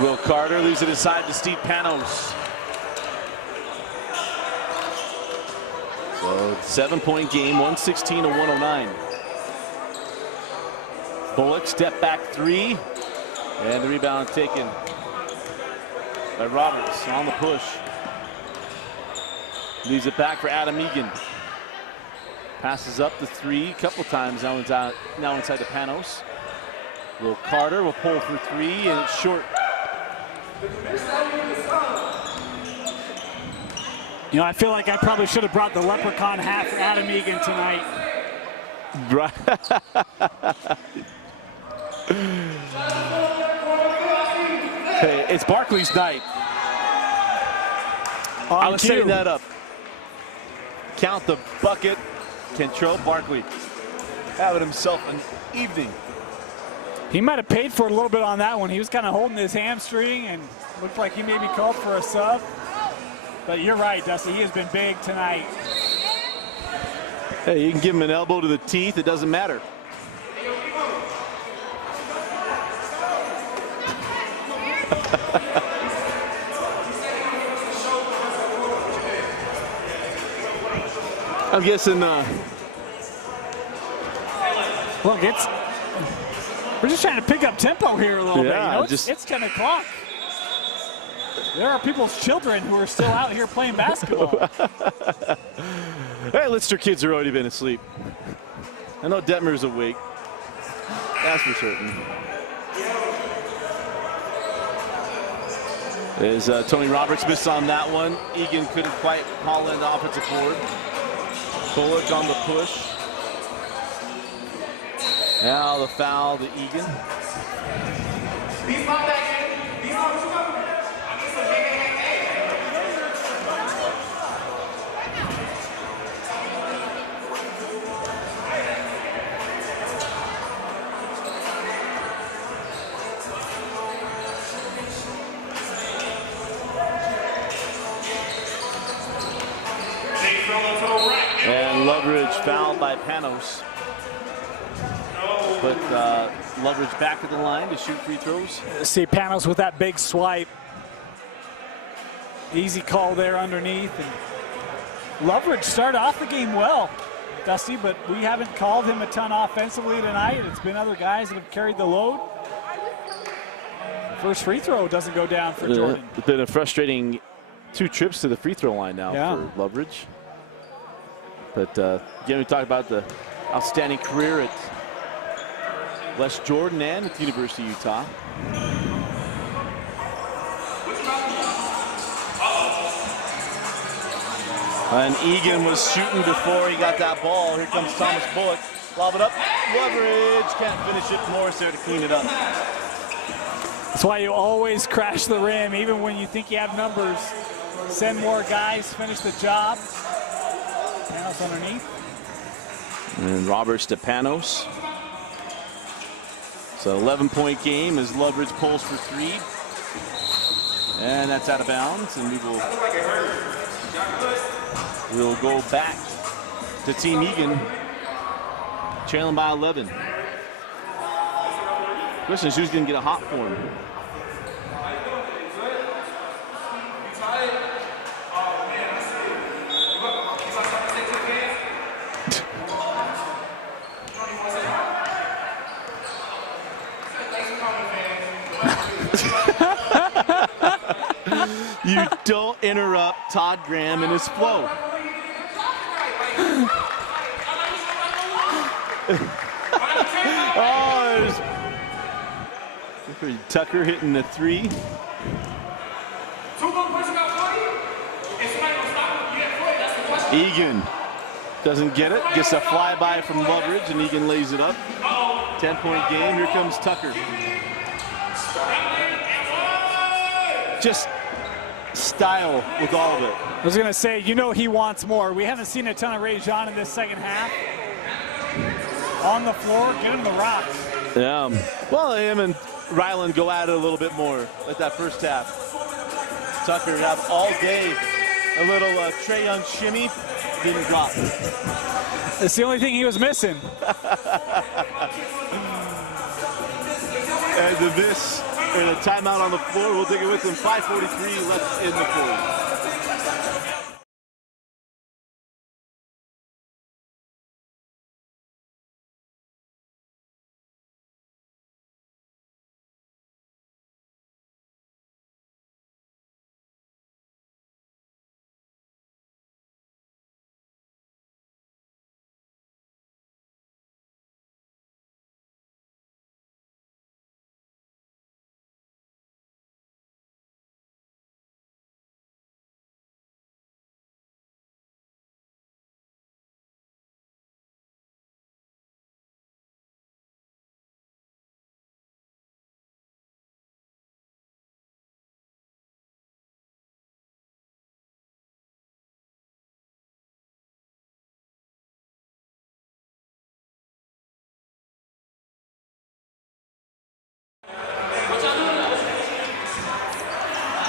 Will Carter leaves it inside to Steve Panos. So 7-point game, 116-109. Bullock step back 3, and the rebound taken by Roberts on the push. Leaves it back for Adam Egan. Passes up the 3 a couple times now inside to Panos. Will Carter will pull for 3, and it's short. You know, I feel like I probably should have brought the leprechaun hat for Adam Egan tonight. Right. Hey, it's Barkley's night. I was setting that up. Count the bucket. Kentrell Barkley having himself an evening. He might have paid for it a little bit on that one. He was kind of holding his hamstring and looked like he maybe called for a sub. But you're right, Dusty. He has been big tonight. Hey, you can give him an elbow to the teeth. It doesn't matter. I'm guessing. Look, we're just trying to pick up tempo here a little bit. You know, it's 10 o'clock. There are people's children who are still out here playing basketball. Hey, Lister kids have already been asleep. I know Detmer's awake. That's for certain. As Tony Roberts missed on that one. Egan couldn't quite haul in the offensive board. Bullock on the push. Now the foul to Egan. And Loveridge fouled by Panos. But Loveridge back at the line to shoot free throws. See Panos with that big swipe. Easy call there underneath. And Loveridge started off the game well, Dusty, but we haven't called him a ton offensively tonight. It's been other guys that have carried the load. First free throw doesn't go down for Jordan. It's been a frustrating 2 trips to the free throw line now for Loveridge. But again, we talked about the outstanding career at West Jordan and with the University of Utah. And Egan was shooting before he got that ball. Here comes Thomas Bullock. Lob it up. Loveridge can't finish it. Morris there to clean it up. That's why you always crash the rim, even when you think you have numbers. Send more guys, finish the job. Panos underneath. And Roberts to Panos. So 11-point game as Loveridge pulls for 3. And that's out of bounds. And we'll go back to Team Egan, trailing by 11. Question is who's going to get a hot form. You don't interrupt Todd Graham in his flow. There's Tucker hitting the 3. Egan doesn't get it. Gets a flyby from Loveridge, and Egan lays it up. 10-point game. Here comes Tucker. Just style with all of it. I was going to say, you know he wants more. We haven't seen a ton of Rajon in this second half. On the floor, get him the rocks. Yeah. Well, him and Ryland go at it a little bit more at that first half. Tucker have all day a little Trae Young shimmy, didn't drop. It's the only thing he was missing. And the miss and a timeout on the floor. We'll take it with him. 5:43 left in the fourth.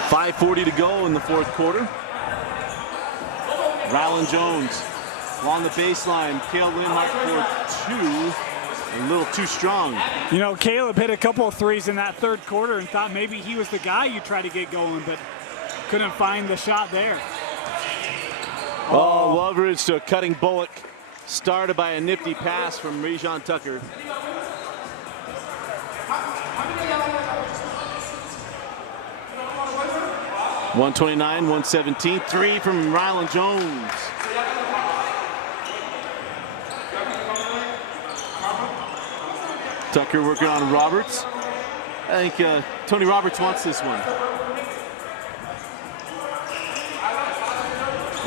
.540 to go in the fourth quarter. Ryland Jones along the baseline. Caleb Linhart for 2. A little too strong. You know, Caleb hit a couple of threes in that third quarter and thought maybe he was the guy you try to get going, but couldn't find the shot there. Oh, Loveridge to a cutting Bullock. Started by a nifty pass from Rajon Tucker. .129-117. 3 from Ryland Jones. Tucker working on Roberts. I think Tony Roberts wants this one.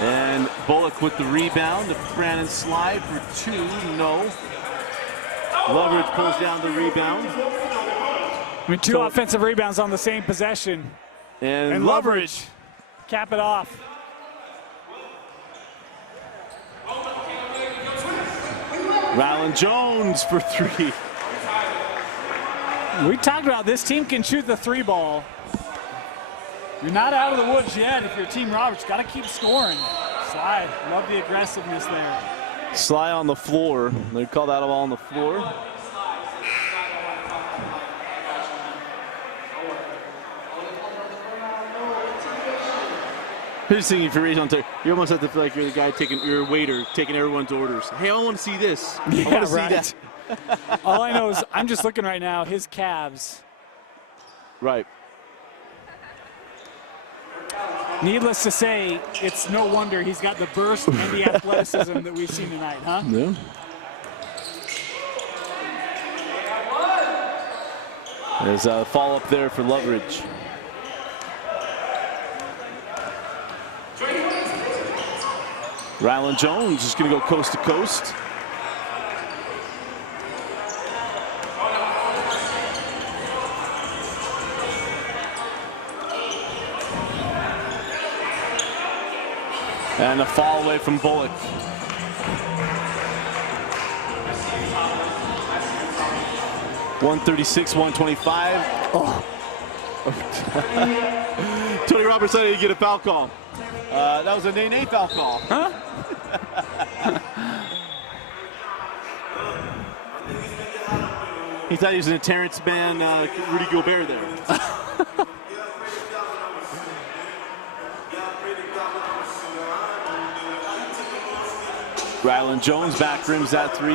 And Bullock with the rebound. Brandon slide for 2. No. Loveridge pulls down the rebound. I mean, 2 offensive rebounds on the same possession. And Loveridge cap it off. Ryland Jones for 3. We talked about this team can shoot the 3 ball. You're not out of the woods yet if you're Team Roberts. Got to keep scoring. Slide, love the aggressiveness there. Sly on the floor. They call that a ball on the floor. Here's the thing, if you're Rajon Tucker, you almost have to feel like you're the guy you're a waiter taking everyone's orders. Hey, I want to see this. I want to see that. All I know is I'm just looking right now, his calves. Right. Needless to say, it's no wonder he's got the burst and the athleticism that we've seen tonight, huh? Yeah. There's a fall up there for Loveridge. Rylan Jones is going to go coast to coast. And a fall away from Bullock. .136, 125. Oh. Tony Roberts said he'd get a foul call. That was a nay-nay foul call. Huh? He thought he was in a Terrence Mann, Rudy Gobert there. Rylan Jones back rims that three.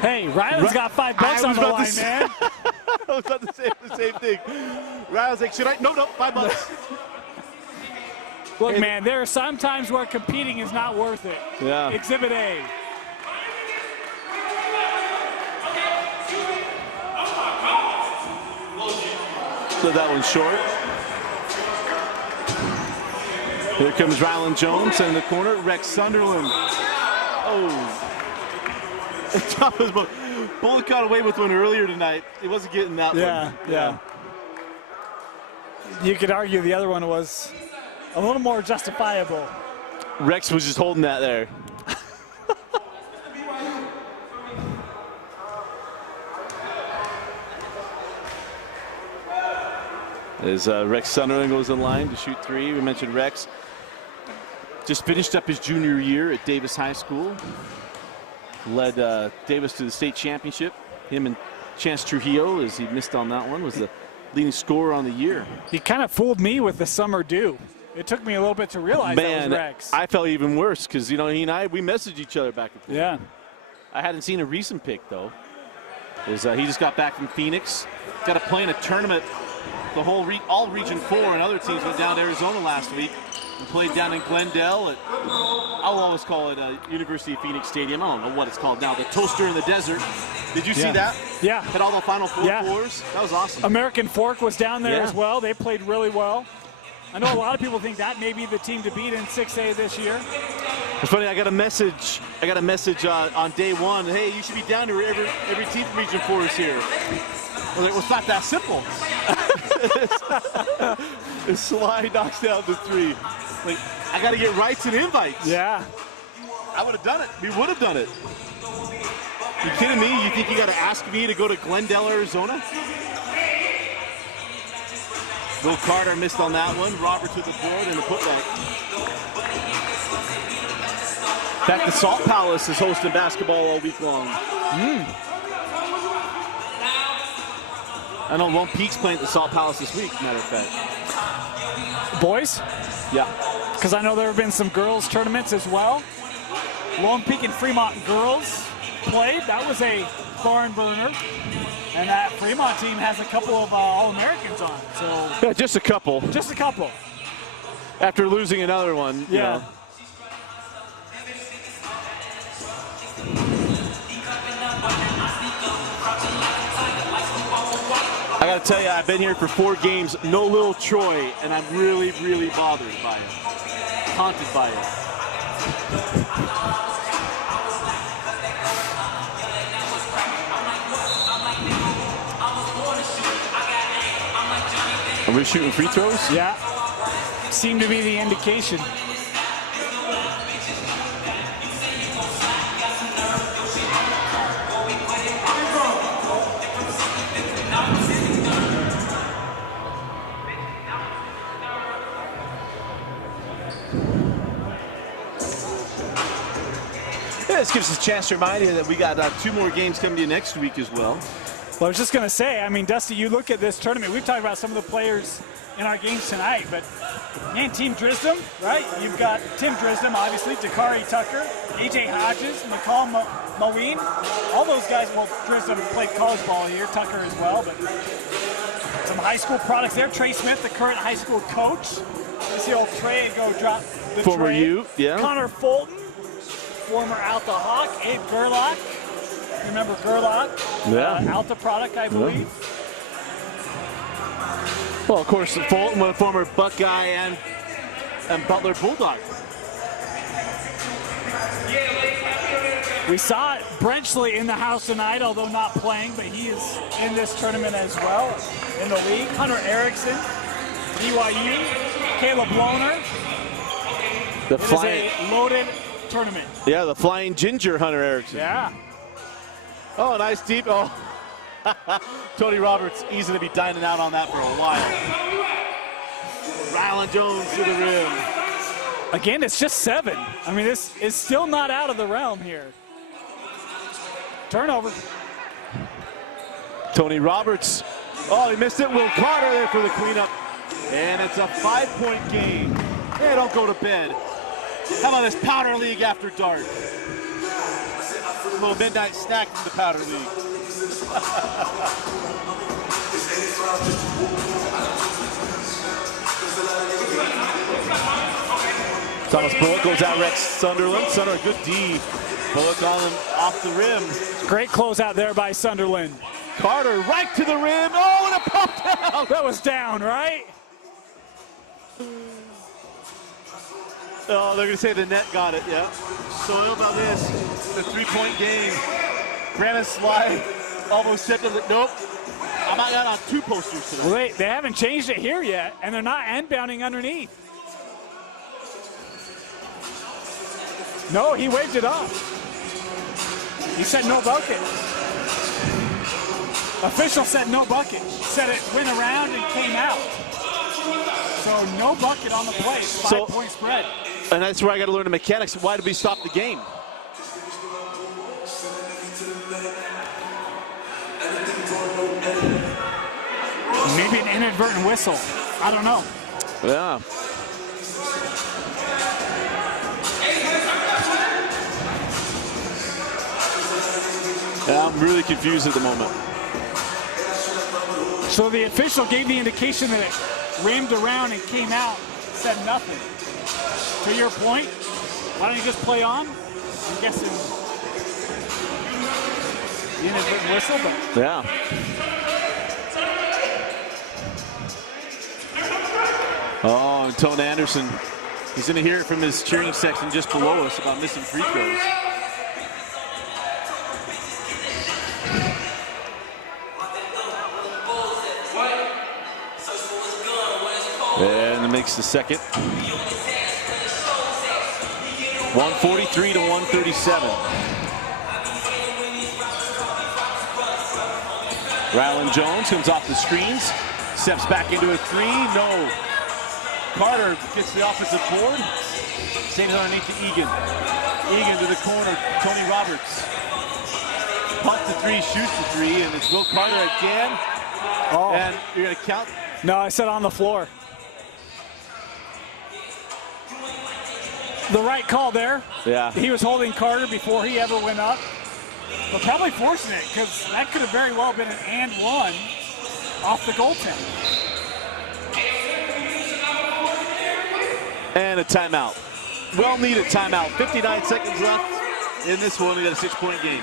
Hey, Rylan's got $5 on the line, man. I was about to say the same thing. Rylan's like, should I? No, $5. Look, man, there are some times where competing is not worth it. Yeah. Exhibit A. So that one's short. Here comes Rylan Jones in the corner. Rex Sunderland. Oh. Bullock got away with one earlier tonight. He wasn't getting that one. Yeah. You could argue the other one was a little more justifiable. Rex was just holding that there. As Rex Sunderland goes in line to shoot three. We mentioned Rex. Just finished up his junior year at Davis High School. Led Davis to the state championship. Him and Chance Trujillo, as he missed on that one, was the leading scorer on the year. He kind of fooled me with the summer due. It took me a little bit to realize that was Rex. I felt even worse because, he and I, we messaged each other back and forth. Yeah. I hadn't seen a recent pick, though. He just got back from Phoenix. Got to play in a tournament. The whole all Region 4 and other teams went down to Arizona last week and played down in Glendale at, I'll always call it University of Phoenix Stadium. I don't know what it's called now. The Toaster in the Desert. Did you see that? Yeah. Had all the Final Fours. That was awesome. American Fork was down there as well. They played really well. I know a lot of people think that may be the team to beat in 6A this year. It's funny, I got a message on day one. Hey, you should be down here. Every team from Region 4 is here. I was like, well, it's not that simple. Sly knocks down the three. Like, I got to get rights and invites. Yeah. I would have done it. We would have done it. You kidding me? You think you got to ask me to go to Glendale, Arizona? Will Carter missed on that one. Roberts with the board and the putback. In fact, the Salt Palace is hosting basketball all week long. I know Lone Peak's playing at the Salt Palace this week, matter of fact. Boys? Yeah. Because I know there have been some girls tournaments as well. Lone Peak and Fremont girls played. That was a barn burner. And that Fremont team has a couple of All-Americans on. So Yeah, just a couple. just a couple. After losing another one. You know. I got to tell you, I've been here for 4 games, no Lil Troy, and I'm really, really bothered by it. Haunted by it. Are we shooting free throws? Yeah. Seemed to be the indication. This gives us a chance to remind you that we got 2 more games coming to you next week as well. Well, I was just going to say, I mean, Dusty, you look at this tournament. We've talked about some of the players in our games tonight, but And Team Drisdom, right? You've got Tim Drisdom, obviously, Dakari Tucker, AJ Hodges, McCall Moeen. All those guys, well, Drisdom played college ball here, Tucker as well, but some high school products there. Trey Smith, the current high school coach. You see old Trey go drop the Former tray. U, yeah. Connor Fulton, former Alta Hawk. Abe Gerlach. Remember Gerlach? Yeah. Alta product, I believe. Well, of course, Fulton, one former Buckeye and Butler Bulldog. We saw Brenchley in the house tonight, although not playing, but he is in this tournament as well in the league. Hunter Erickson, BYU, Caleb Lohner. It is a loaded tournament. Yeah, the flying ginger Hunter Erickson. Yeah. Oh, nice deep. Oh, Tony Roberts easy to be dining out on that for a while. Ryland Jones to the rim. Again, it's just 7. I mean, this is still not out of the realm here. Turnover. Tony Roberts. Oh, he missed it. Will Carter there for the cleanup. And it's a 5-point game. Hey, don't go to bed. How about this Powder League after dark? A little midnight snack from the Powder League. Thomas Bullock goes out, Rex Sunderland. Sunderland, good D. Bullock on him off the rim. Great closeout there by Sunderland. Carter right to the rim. Oh, and a pop down. That was down, right? Oh, they're going to say the net got it, yeah. So how about this? The 3-point game. Brandon Sly almost said to the, nope. I might got on 2 posters today. Well, they haven't changed it here yet, and they're not end-bounding underneath. No, he waved it off. He said no bucket. Official said no bucket. Said it went around and came out. So no bucket on the play. 5-point spread. And that's where I got to learn the mechanics. Why did we stop the game? Maybe an inadvertent whistle. I don't know. Yeah. Yeah, I'm really confused at the moment. So the official gave the indication that it rimmed around and came out, said nothing. To your point, why don't you just play on? I'm guessing the inadvertent whistle, but yeah. Oh, and Tone Anderson, he's going to hear it from his cheering section just below us about missing free throws. And it makes the second. 143 to 137. Ryland Jones comes off the screens, steps back into a 3, no. Carter gets the offensive board, saves underneath to Egan. Egan to the corner, Tony Roberts. Pump the 3, shoots the 3, and it's Will Carter again. oh. And you're gonna count? No, I said on the floor. The right call there. Yeah. He was holding Carter before he ever went up. But probably forcing it, because that could have very well been an and 1 off the goaltender. And a timeout. Well needed timeout. 59 seconds left in this one. We got a 6-point game.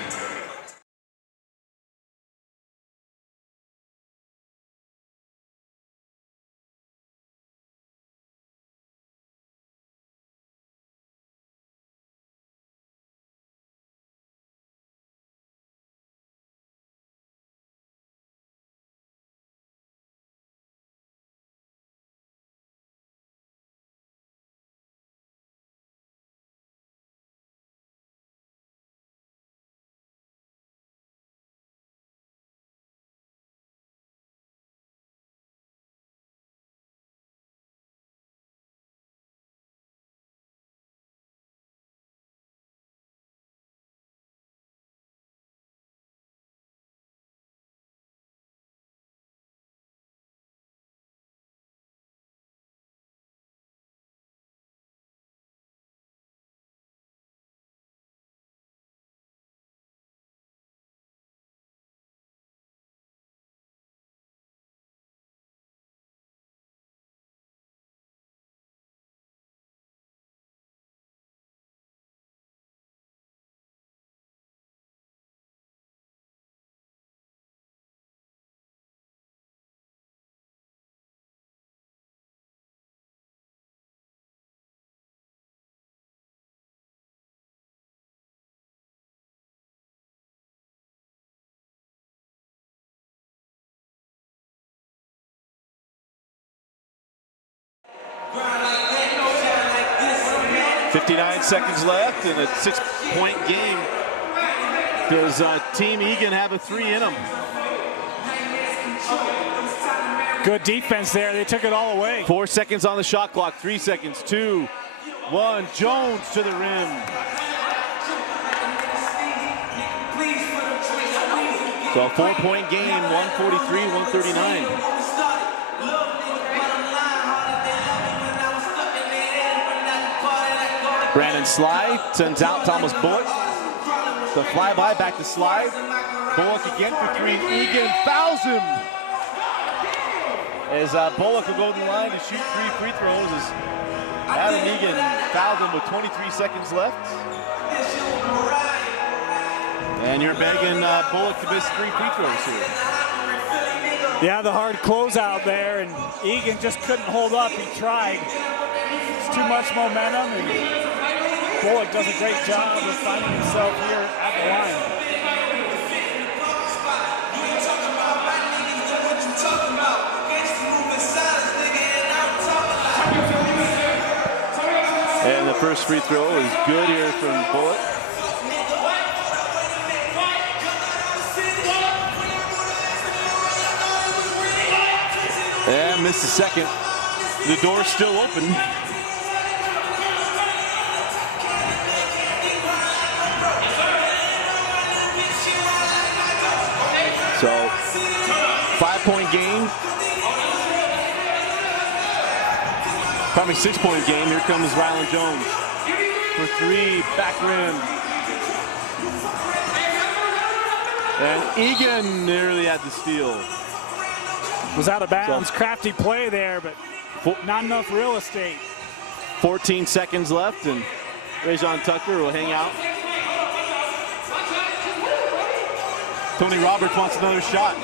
59 seconds left in a 6-point game. Does Team Egan have a 3 in them? Good defense there. They took it all away. 4 seconds on the shot clock. 3 seconds. 2, 1. Jones to the rim. So a 4-point game. 143-139. Brandon Sly sends out Thomas Bullock. The flyby back to Sly. Bullock again for 3. Egan fouls him. As Bullock will go to the line to shoot 3 free throws as Adam Egan fouled him with 23 seconds left. And you're begging Bullock to miss 3 free throws here. Yeah, the hard closeout there, and Egan just couldn't hold up. He tried. It's too much momentum, and Bullock does a great job of finding himself here at the line. And the first free throw is good here from Bullock. And missed the second. The door's still open. So, 5-point game. Probably 6-point game. Here comes Rylan Jones for 3, back rim. And Egan nearly had the steal. Was out of bounds. So, crafty play there, but not enough real estate. 14 seconds left, and Rajon Tucker will hang out. Tony Roberts wants another shot.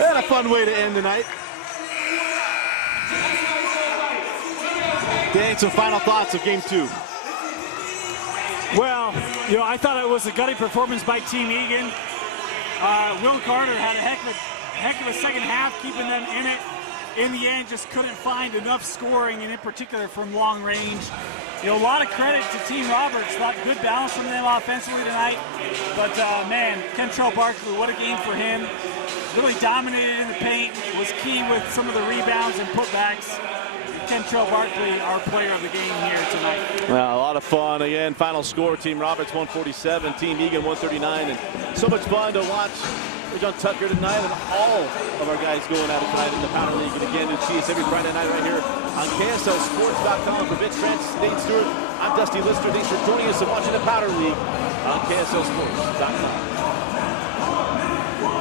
And a fun way to end the night. Dan, some final thoughts of game 2. Well, you know, I thought it was a gutty performance by Team Egan. Will Carter had a heck of a second half, keeping them in it. In the end, just couldn't find enough scoring, and in particular from long range. You know, a lot of credit to Team Roberts. A lot of good balance from them offensively tonight. But man, Kentrell Barkley, what a game for him. Really dominated in the paint. Was key with some of the rebounds and putbacks. Kentrell Barkley, our player of the game here tonight. Well, a lot of fun. Again, final score, Team Roberts 147, Team Egan 139. And so much fun to watch Rajon Tucker tonight and all of our guys going at it tonight in the Powder League. And again, to see us every Friday night right here on KSLSports.com. For Vince Francis, Dane Stewart, I'm Dusty Lister. Thanks for joining us and watching the Powder League on KSLSports.com.